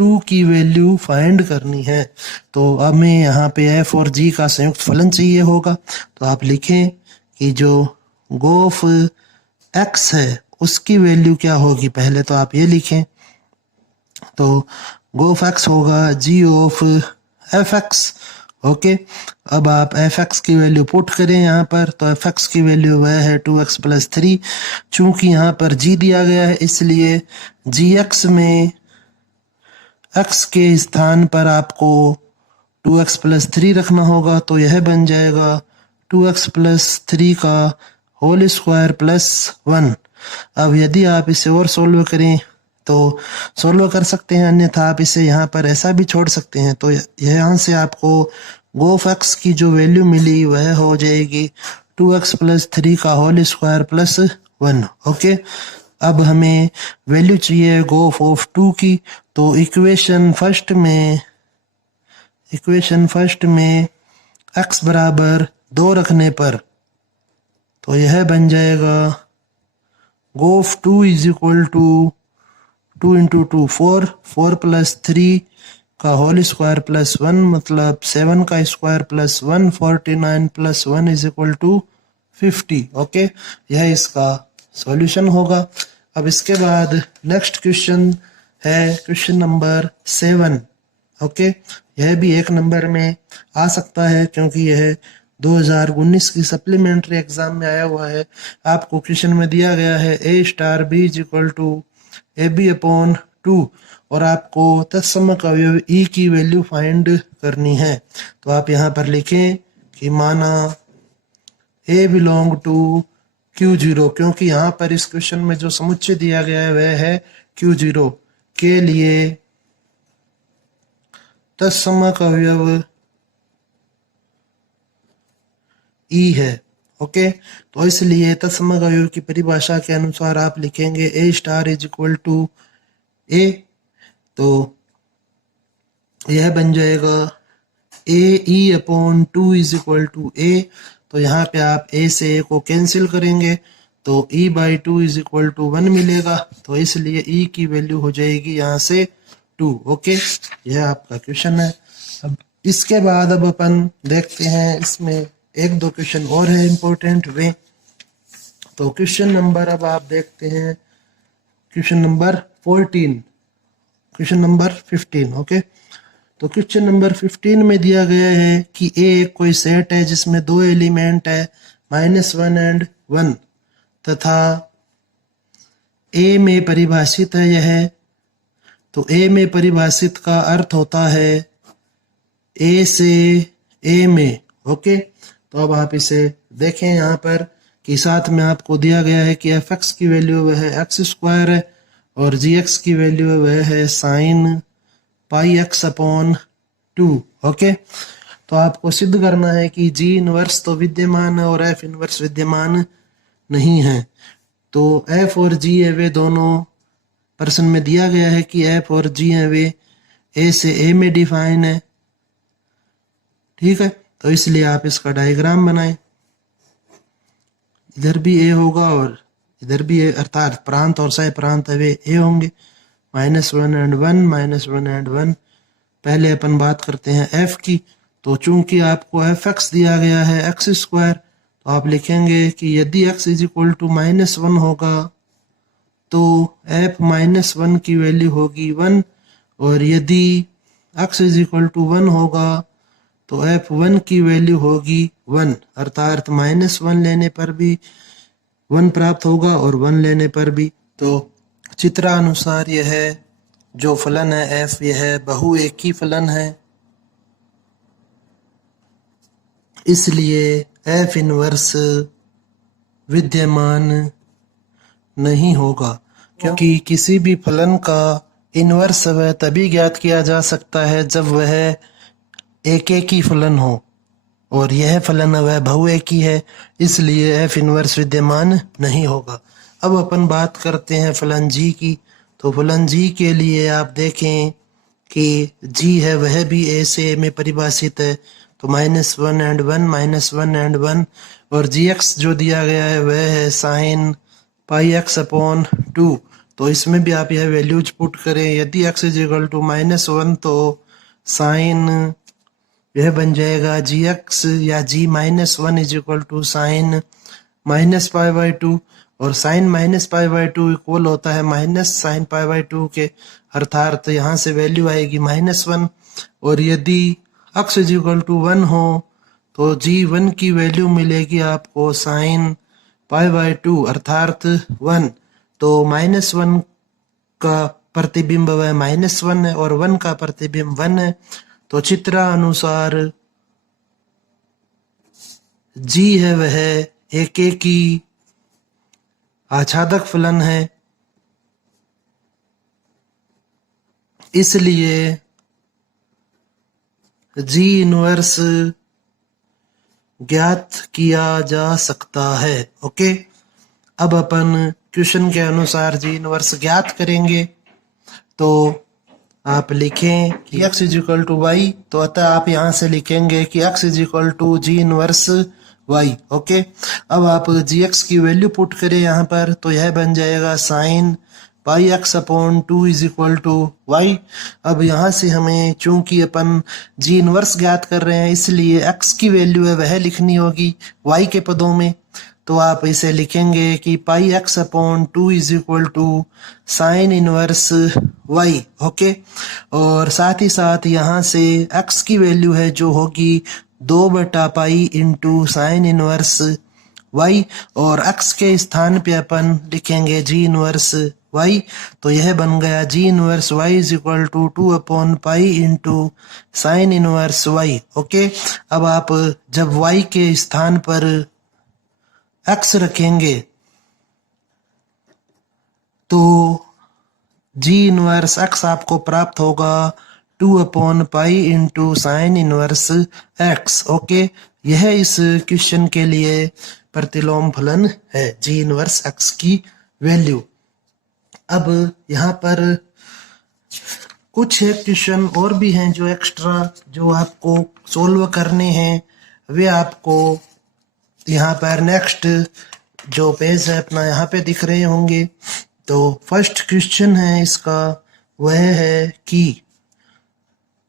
2 की वैल्यू फाइंड करनी है। तो अब हमें यहाँ पे f और g का संयुक्त फलन चाहिए होगा। तो आप लिखें कि जो गोफ x है उसकी वैल्यू क्या होगी, पहले तो आप ये लिखें। तो गोफ x होगा g ऑफ fx। ओके, अब आप fx की वैल्यू पुट करें यहाँ पर, तो fx की वैल्यू वह है 2x प्लस 3। चूंकि यहाँ पर g दिया गया है इसलिए gx में x के स्थान पर आपको 2x प्लस 3 रखना होगा। तो यह बन जाएगा 2x प्लस 3 का होल स्क्वायर प्लस 1। अब यदि आप इसे और सोल्व करें तो सोल्व कर सकते हैं, अन्यथा आप इसे यहाँ पर ऐसा भी छोड़ सकते हैं। तो यहाँ से आपको गोफ x की जो वैल्यू मिली वह हो जाएगी 2x प्लस 3 का होल स्क्वायर प्लस 1। ओके, अब हमें वैल्यू चाहिए गोफ ऑफ 2 की। तो इक्वेशन फर्स्ट में x बराबर 2 रखने पर तो यह बन जाएगा G of 2 is equal to 2 into 2 4 plus 3 का होल स्क्वायर प्लस 1, मतलब 7 का square plus 1, 49 plus 1 is equal to 50। Okay, यह इसका सॉल्यूशन होगा। अब इसके बाद नेक्स्ट क्वेश्चन है क्वेश्चन नंबर 7। ओके, यह भी एक नंबर में आ सकता है क्योंकि यह 2019 की सप्लीमेंट्री एग्जाम में आया हुआ है। आपको क्वेश्चन में दिया गया है a star b is equal to ab upon 2 और आपको तत्समक अवयव e की वैल्यू फाइंड करनी है। तो आप यहाँ पर लिखें कि माना a बिलोंग टू Q0, क्योंकि यहाँ पर इस क्वेश्चन में जो समुच्चय दिया गया है वह है Q0 के लिए तत्समक अवयव E है। ओके, तो इसलिए तत्समक अवयव की परिभाषा के अनुसार आप लिखेंगे a star is equal to a। तो यह बन जाएगा a e upon 2 is equal to a। तो यहाँ पे आप a से a को कैंसिल करेंगे तो e by 2 is equal to 1 मिलेगा। तो इसलिए e की वैल्यू हो जाएगी यहाँ से 2। ओके, यह आपका क्वेश्चन है। अब इसके बाद अब अपन देखते हैं इसमें एक दो क्वेश्चन और है इम्पोर्टेंट वे। तो क्वेश्चन नंबर अब आप देखते हैं question number 14, question number 15। Okay, तो क्वेश्चन नंबर 15 में दिया गया है कि ए कोई सेट है जिसमें 2 एलिमेंट है -1 एंड 1 तथा ए में परिभाषित है यह। तो ए में परिभाषित का अर्थ होता है ए से ए में। ओके, तो अब आप इसे देखें यहाँ पर कि साथ में आपको दिया गया है कि fx की वैल्यू वह है x स्क्वायर है और gx की वैल्यू वह है sine pi x upon 2। Okay, तो आपको सिद्ध करना है कि g इनवर्स तो विद्यमान है और f इनवर्स विद्यमान नहीं है। तो f और g है वे दोनों प्रश्न में दिया गया है कि f और g है वे a से a में डिफाइन है। ठीक है, तो इसलिए आप इसका डायग्राम बनाएं। इधर भी a होगा और इधर भी a, अर्थात प्रांत और सह प्रांत वे a होंगे। -1 एंड 1, -1 एंड 1। पहले अपन बात करते हैं f की। तो चूंकि आपको fx दिया गया है x स्क्वायर, तो आप लिखेंगे कि यदि x इज इक्वल टू -1 होगा तो f -1 की वैल्यू होगी 1 और यदि x इज इक्वल टू 1 होगा तो f1 की वैल्यू होगी 1 अर्थात -1 लेने पर भी 1 प्राप्त होगा और 1 लेने पर भी। तो चित्रानुसार यह जो फलन है f यह बहुएकी फलन है, इसलिए f इनवर्स विद्यमान नहीं होगा, क्योंकि किसी भी फलन का इनवर्स वह तभी ज्ञात किया जा सकता है जब वह एकेकी फलन हो, और यह फलन वह बहुएकी है, इसलिए f इनवर्स विद्यमान नहीं होगा। अब अपन बात करते हैं फलन g की। तो फलन g के लिए आप देखें कि g है वह भी a से a में परिभाषित है, तो -1 and 1 -1 and 1, और gx जो दिया गया है वह है sin πx/2। तो इसमें भी आप यह वैल्यूज पुट करें, यदि x =-1 तो साइन यह बन जाएगा gx या g -1 sin -π/2, और sin -π/2 इक्वल होता है sin π/2 के, अर्थात यहाँ से वैल्यू आएगी -1। और यदि x =1 हो तो g1 की वैल्यू मिलेगी आपको sin π/2 अर्थात 1। तो -1 का प्रतिबिंब वह -1 है और 1 का प्रतिबिंब 1 है। तो चित्रानुसार g है वह एकेकी आच्छादक फलन है, इसलिए g इनवर्स ज्ञात किया जा सकता है। ओके, अब अपन क्वेश्चन के अनुसार g इनवर्स ज्ञात करेंगे। तो आप लिखें कि x y, तो अतः आप यहाँ से लिखेंगे कि x g inverse y। Okay, अब आप gx की वैल्यू पुट करें यहाँ पर, तो यह बन जाएगा sin πx/2 y। अब यहाँ से हमें चूंकि अपन g इनवर्स ज्ञात कर रहे हैं, इसलिए x की वैल्यू है वह लिखनी होगी y के पदों में। तो आप इसे लिखेंगे कि πx/2 sin inverse y। Okay, और साथ ही साथ यहाँ से x की वैल्यू है जो होगी 2/π इंटू साइन इनवर्स y, और x के स्थान पे अपन लिखेंगे g इनवर्स y। तो यह बन गया g inverse y = 2/π into sine inverse y। Okay, अब आप जब y के स्थान पर x रखेंगे तो g इनवर्स x आपको प्राप्त होगा 2/π into sine inverse x। Okay, यह इस क्वेश्चन के लिए प्रतिलोम फलन है, g इनवर्स x की वैल्यू। अब यहाँ पर कुछ एक क्वेश्चन और भी हैं जो एक्स्ट्रा जो आपको सोल्व करने हैं, वे आपको यहाँ पर नेक्स्ट जो पेज है अपना यहाँ पे दिख रहे होंगे। तो फर्स्ट क्वेश्चन है इसका, वह है कि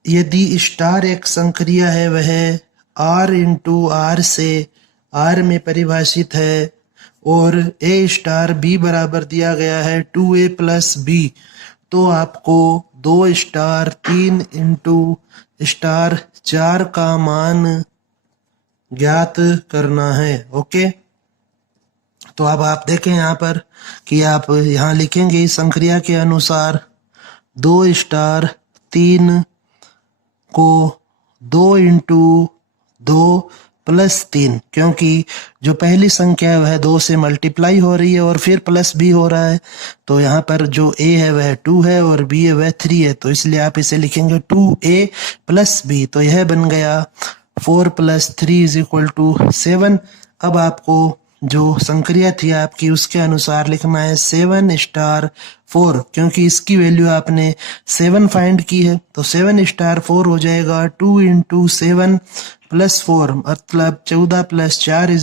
यदि स्टार एक संक्रिया है वह r इंटू r से r में परिभाषित है और a स्टार b बराबर दिया गया है 2a प्लस b, तो आपको 2 स्टार 3 इंटू स्टार 4 का मान ज्ञात करना है। ओके, तो अब आप देखें यहाँ पर कि आप यहाँ लिखेंगे इस संक्रिया के अनुसार 2 स्टार 3 को 2 इंटू 2 प्लस 3, क्योंकि जो पहली संख्या है वह 2 से मल्टीप्लाई हो रही है और फिर प्लस भी हो रहा है। तो यहाँ पर जो a है वह 2 है और b है वह 3 है, तो इसलिए आप इसे लिखेंगे 2a प्लस b। तो यह बन गया 4 + 3 = 7। अब आपको जो संक्रिया थी आपकी उसके अनुसार लिखना है 7 स्टार 4, क्योंकि इसकी वैल्यू आपने 7 फाइंड की है। तो 7 स्टार 4 हो जाएगा 2 इंटू 7 प्लस 4, मतलब 14 + 4 =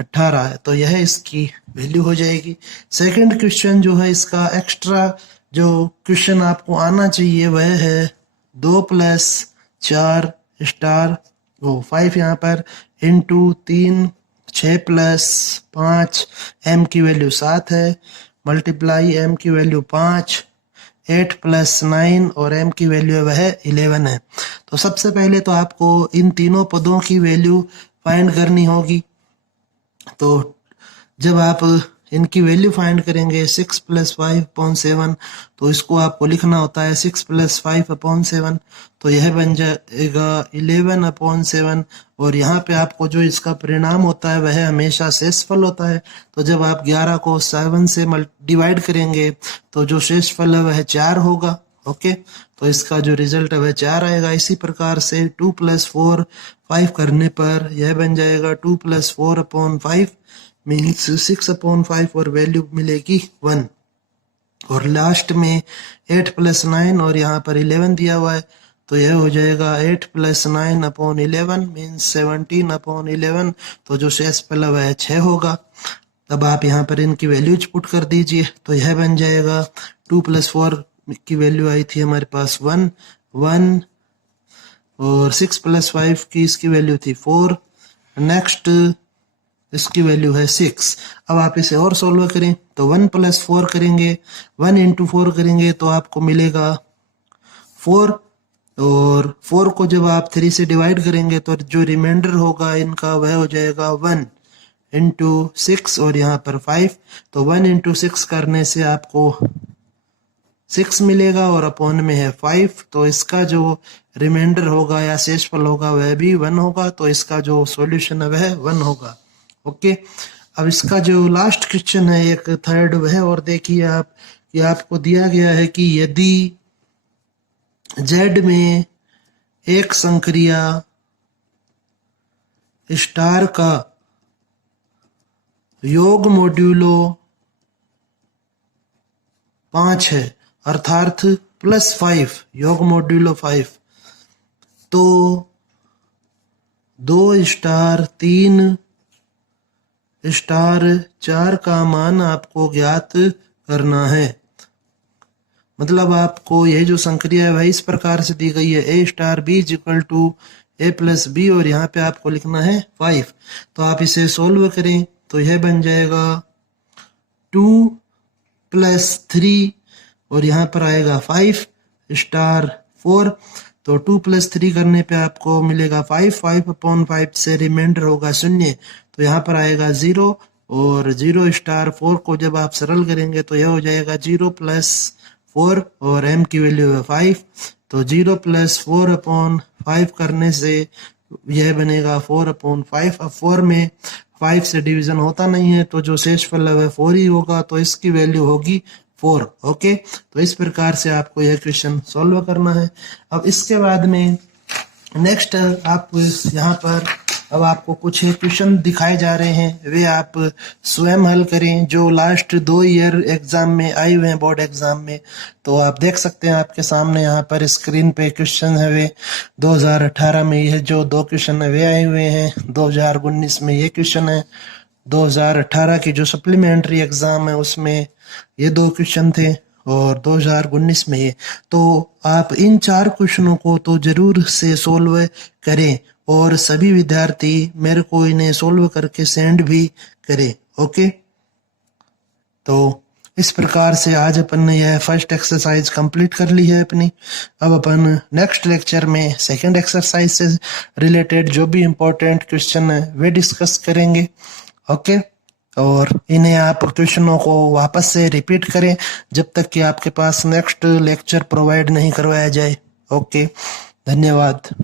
18। तो यह इसकी वैल्यू हो जाएगी। सेकंड क्वेश्चन जो है इसका एक्स्ट्रा जो क्वेश्चन आपको आना चाहिए वह है 2 + 4 स्टार 5 यहाँ पर इंटू 3 6 + 5 m की वैल्यू 7 है, मल्टीप्लाई m की वैल्यू 5, 8 + 9 और m की वैल्यू वह 11 है। तो सबसे पहले तो आपको इन तीनों पदों की वैल्यू फाइंड करनी होगी। तो जब आप इनकी वैल्यू फाइंड करेंगे 6 + 5/7, तो इसको आपको लिखना होता है 6 + 5/7, तो यह बन जाएगा 11/7। और यहाँ पे आपको जो इसका परिणाम होता है वह हमेशा शेषफल होता है। तो जब आप 11 को 7 से डिवाइड करेंगे तो जो शेषफल है वह 4 होगा। ओके, तो इसका जो रिजल्ट है वह 4 आएगा। इसी प्रकार से 2 + 4 5 करने पर यह बन जाएगा 2 + 4/5 मीन्स 6/5 और वैल्यू मिलेगी 1। और लास्ट में 8 + 9 और यहाँ पर 11 दिया हुआ है, तो यह हो जाएगा 8 + 9/11 मीन्स 17/11। तो जो शेषफल है वह 6 होगा। अब आप यहाँ पर इनकी वैल्यूज पुट कर दीजिए, तो यह बन जाएगा 2 + 4 की वैल्यू आई थी हमारे पास 1 1, और 6 + 5 की इसकी वैल्यू थी 4, नेक्स्ट इसकी वैल्यू है 6। अब आप इसे और सोल्व करें तो 1 + 4 करेंगे, 1 × 4 करेंगे तो आपको मिलेगा 4, और 4 को जब आप 3 से डिवाइड करेंगे तो जो रिमाइंडर होगा इनका वह हो जाएगा 1 × 6 और यहाँ पर 5। तो 1 × 6 करने से आपको 6 मिलेगा और अपॉन में है 5, तो इसका जो रिमाइंडर होगा या शेषफल होगा वह भी 1 होगा। तो इसका जो सॉल्यूशन है वह 1 होगा। ओके, अब इसका जो लास्ट क्वेश्चन है एक थर्ड, वह और देखिए आप कि आपको दिया गया है कि यदि Z में एक संक्रिया स्टार का योग मॉड्यूलो 5 है, अर्थात +5 योग मॉड्यूलो 5, तो 2 स्टार 3 स्टार 4 का मान आपको ज्ञात करना है। मतलब आपको यह जो संक्रिया है वह इस प्रकार से दी गई है A* B = A + B, और यहाँ पे आपको लिखना है 5। तो आप इसे सोल्व करें तो यह बन जाएगा 2 + 3 और यहाँ पर आएगा 5 * 4। तो 2 + 3 करने पे आपको मिलेगा 5, 5/5 से रिमाइंडर होगा 0, तो यहाँ पर आएगा 0, और 0 * 4 को जब आप सरल करेंगे तो यह हो जाएगा 0 + 4 और m की वैल्यू है 5। तो 0 + 4/5 करने से यह बनेगा 4/5। अब 4 में 5 से डिवीजन होता नहीं है, तो जो शेषफल है वह 4 ही होगा, तो इसकी वैल्यू होगी 4। ओके, तो इस प्रकार से आपको यह क्वेश्चन सॉल्व करना है। अब इसके बाद में नेक्स्ट आप यहाँ पर अब आपको कुछ क्वेश्चन दिखाए जा रहे हैं, वे आप स्वयं हल करें जो लास्ट 2 ईयर एग्जाम में आए हुए हैं, बोर्ड एग्जाम में। तो आप देख सकते हैं आपके सामने यहाँ पर स्क्रीन पे क्वेश्चन है, वे 2018 में यह जो 2 क्वेश्चन है वे आए हुए हैं, 2019 में ये क्वेश्चन है, 2018 की जो सप्लीमेंट्री एग्जाम है उसमें ये 2 क्वेश्चन थे, और 2019 में ये। तो आप इन 4 क्वेश्चनों को तो जरूर से सोल्व करें, और सभी विद्यार्थी मेरे को इन्हें सोल्व करके सेंड भी करें। ओके, तो इस प्रकार से आज अपन ने यह फर्स्ट एक्सरसाइज कंप्लीट कर ली है अपनी। अब अपन नेक्स्ट लेक्चर में सेकंड एक्सरसाइज से रिलेटेड जो भी इम्पोर्टेंट क्वेश्चन है वे डिस्कस करेंगे। ओके, और इन्हें आप क्वेश्चनों को वापस से रिपीट करें जब तक कि आपके पास नेक्स्ट लेक्चर प्रोवाइड नहीं करवाया जाए। ओके, धन्यवाद।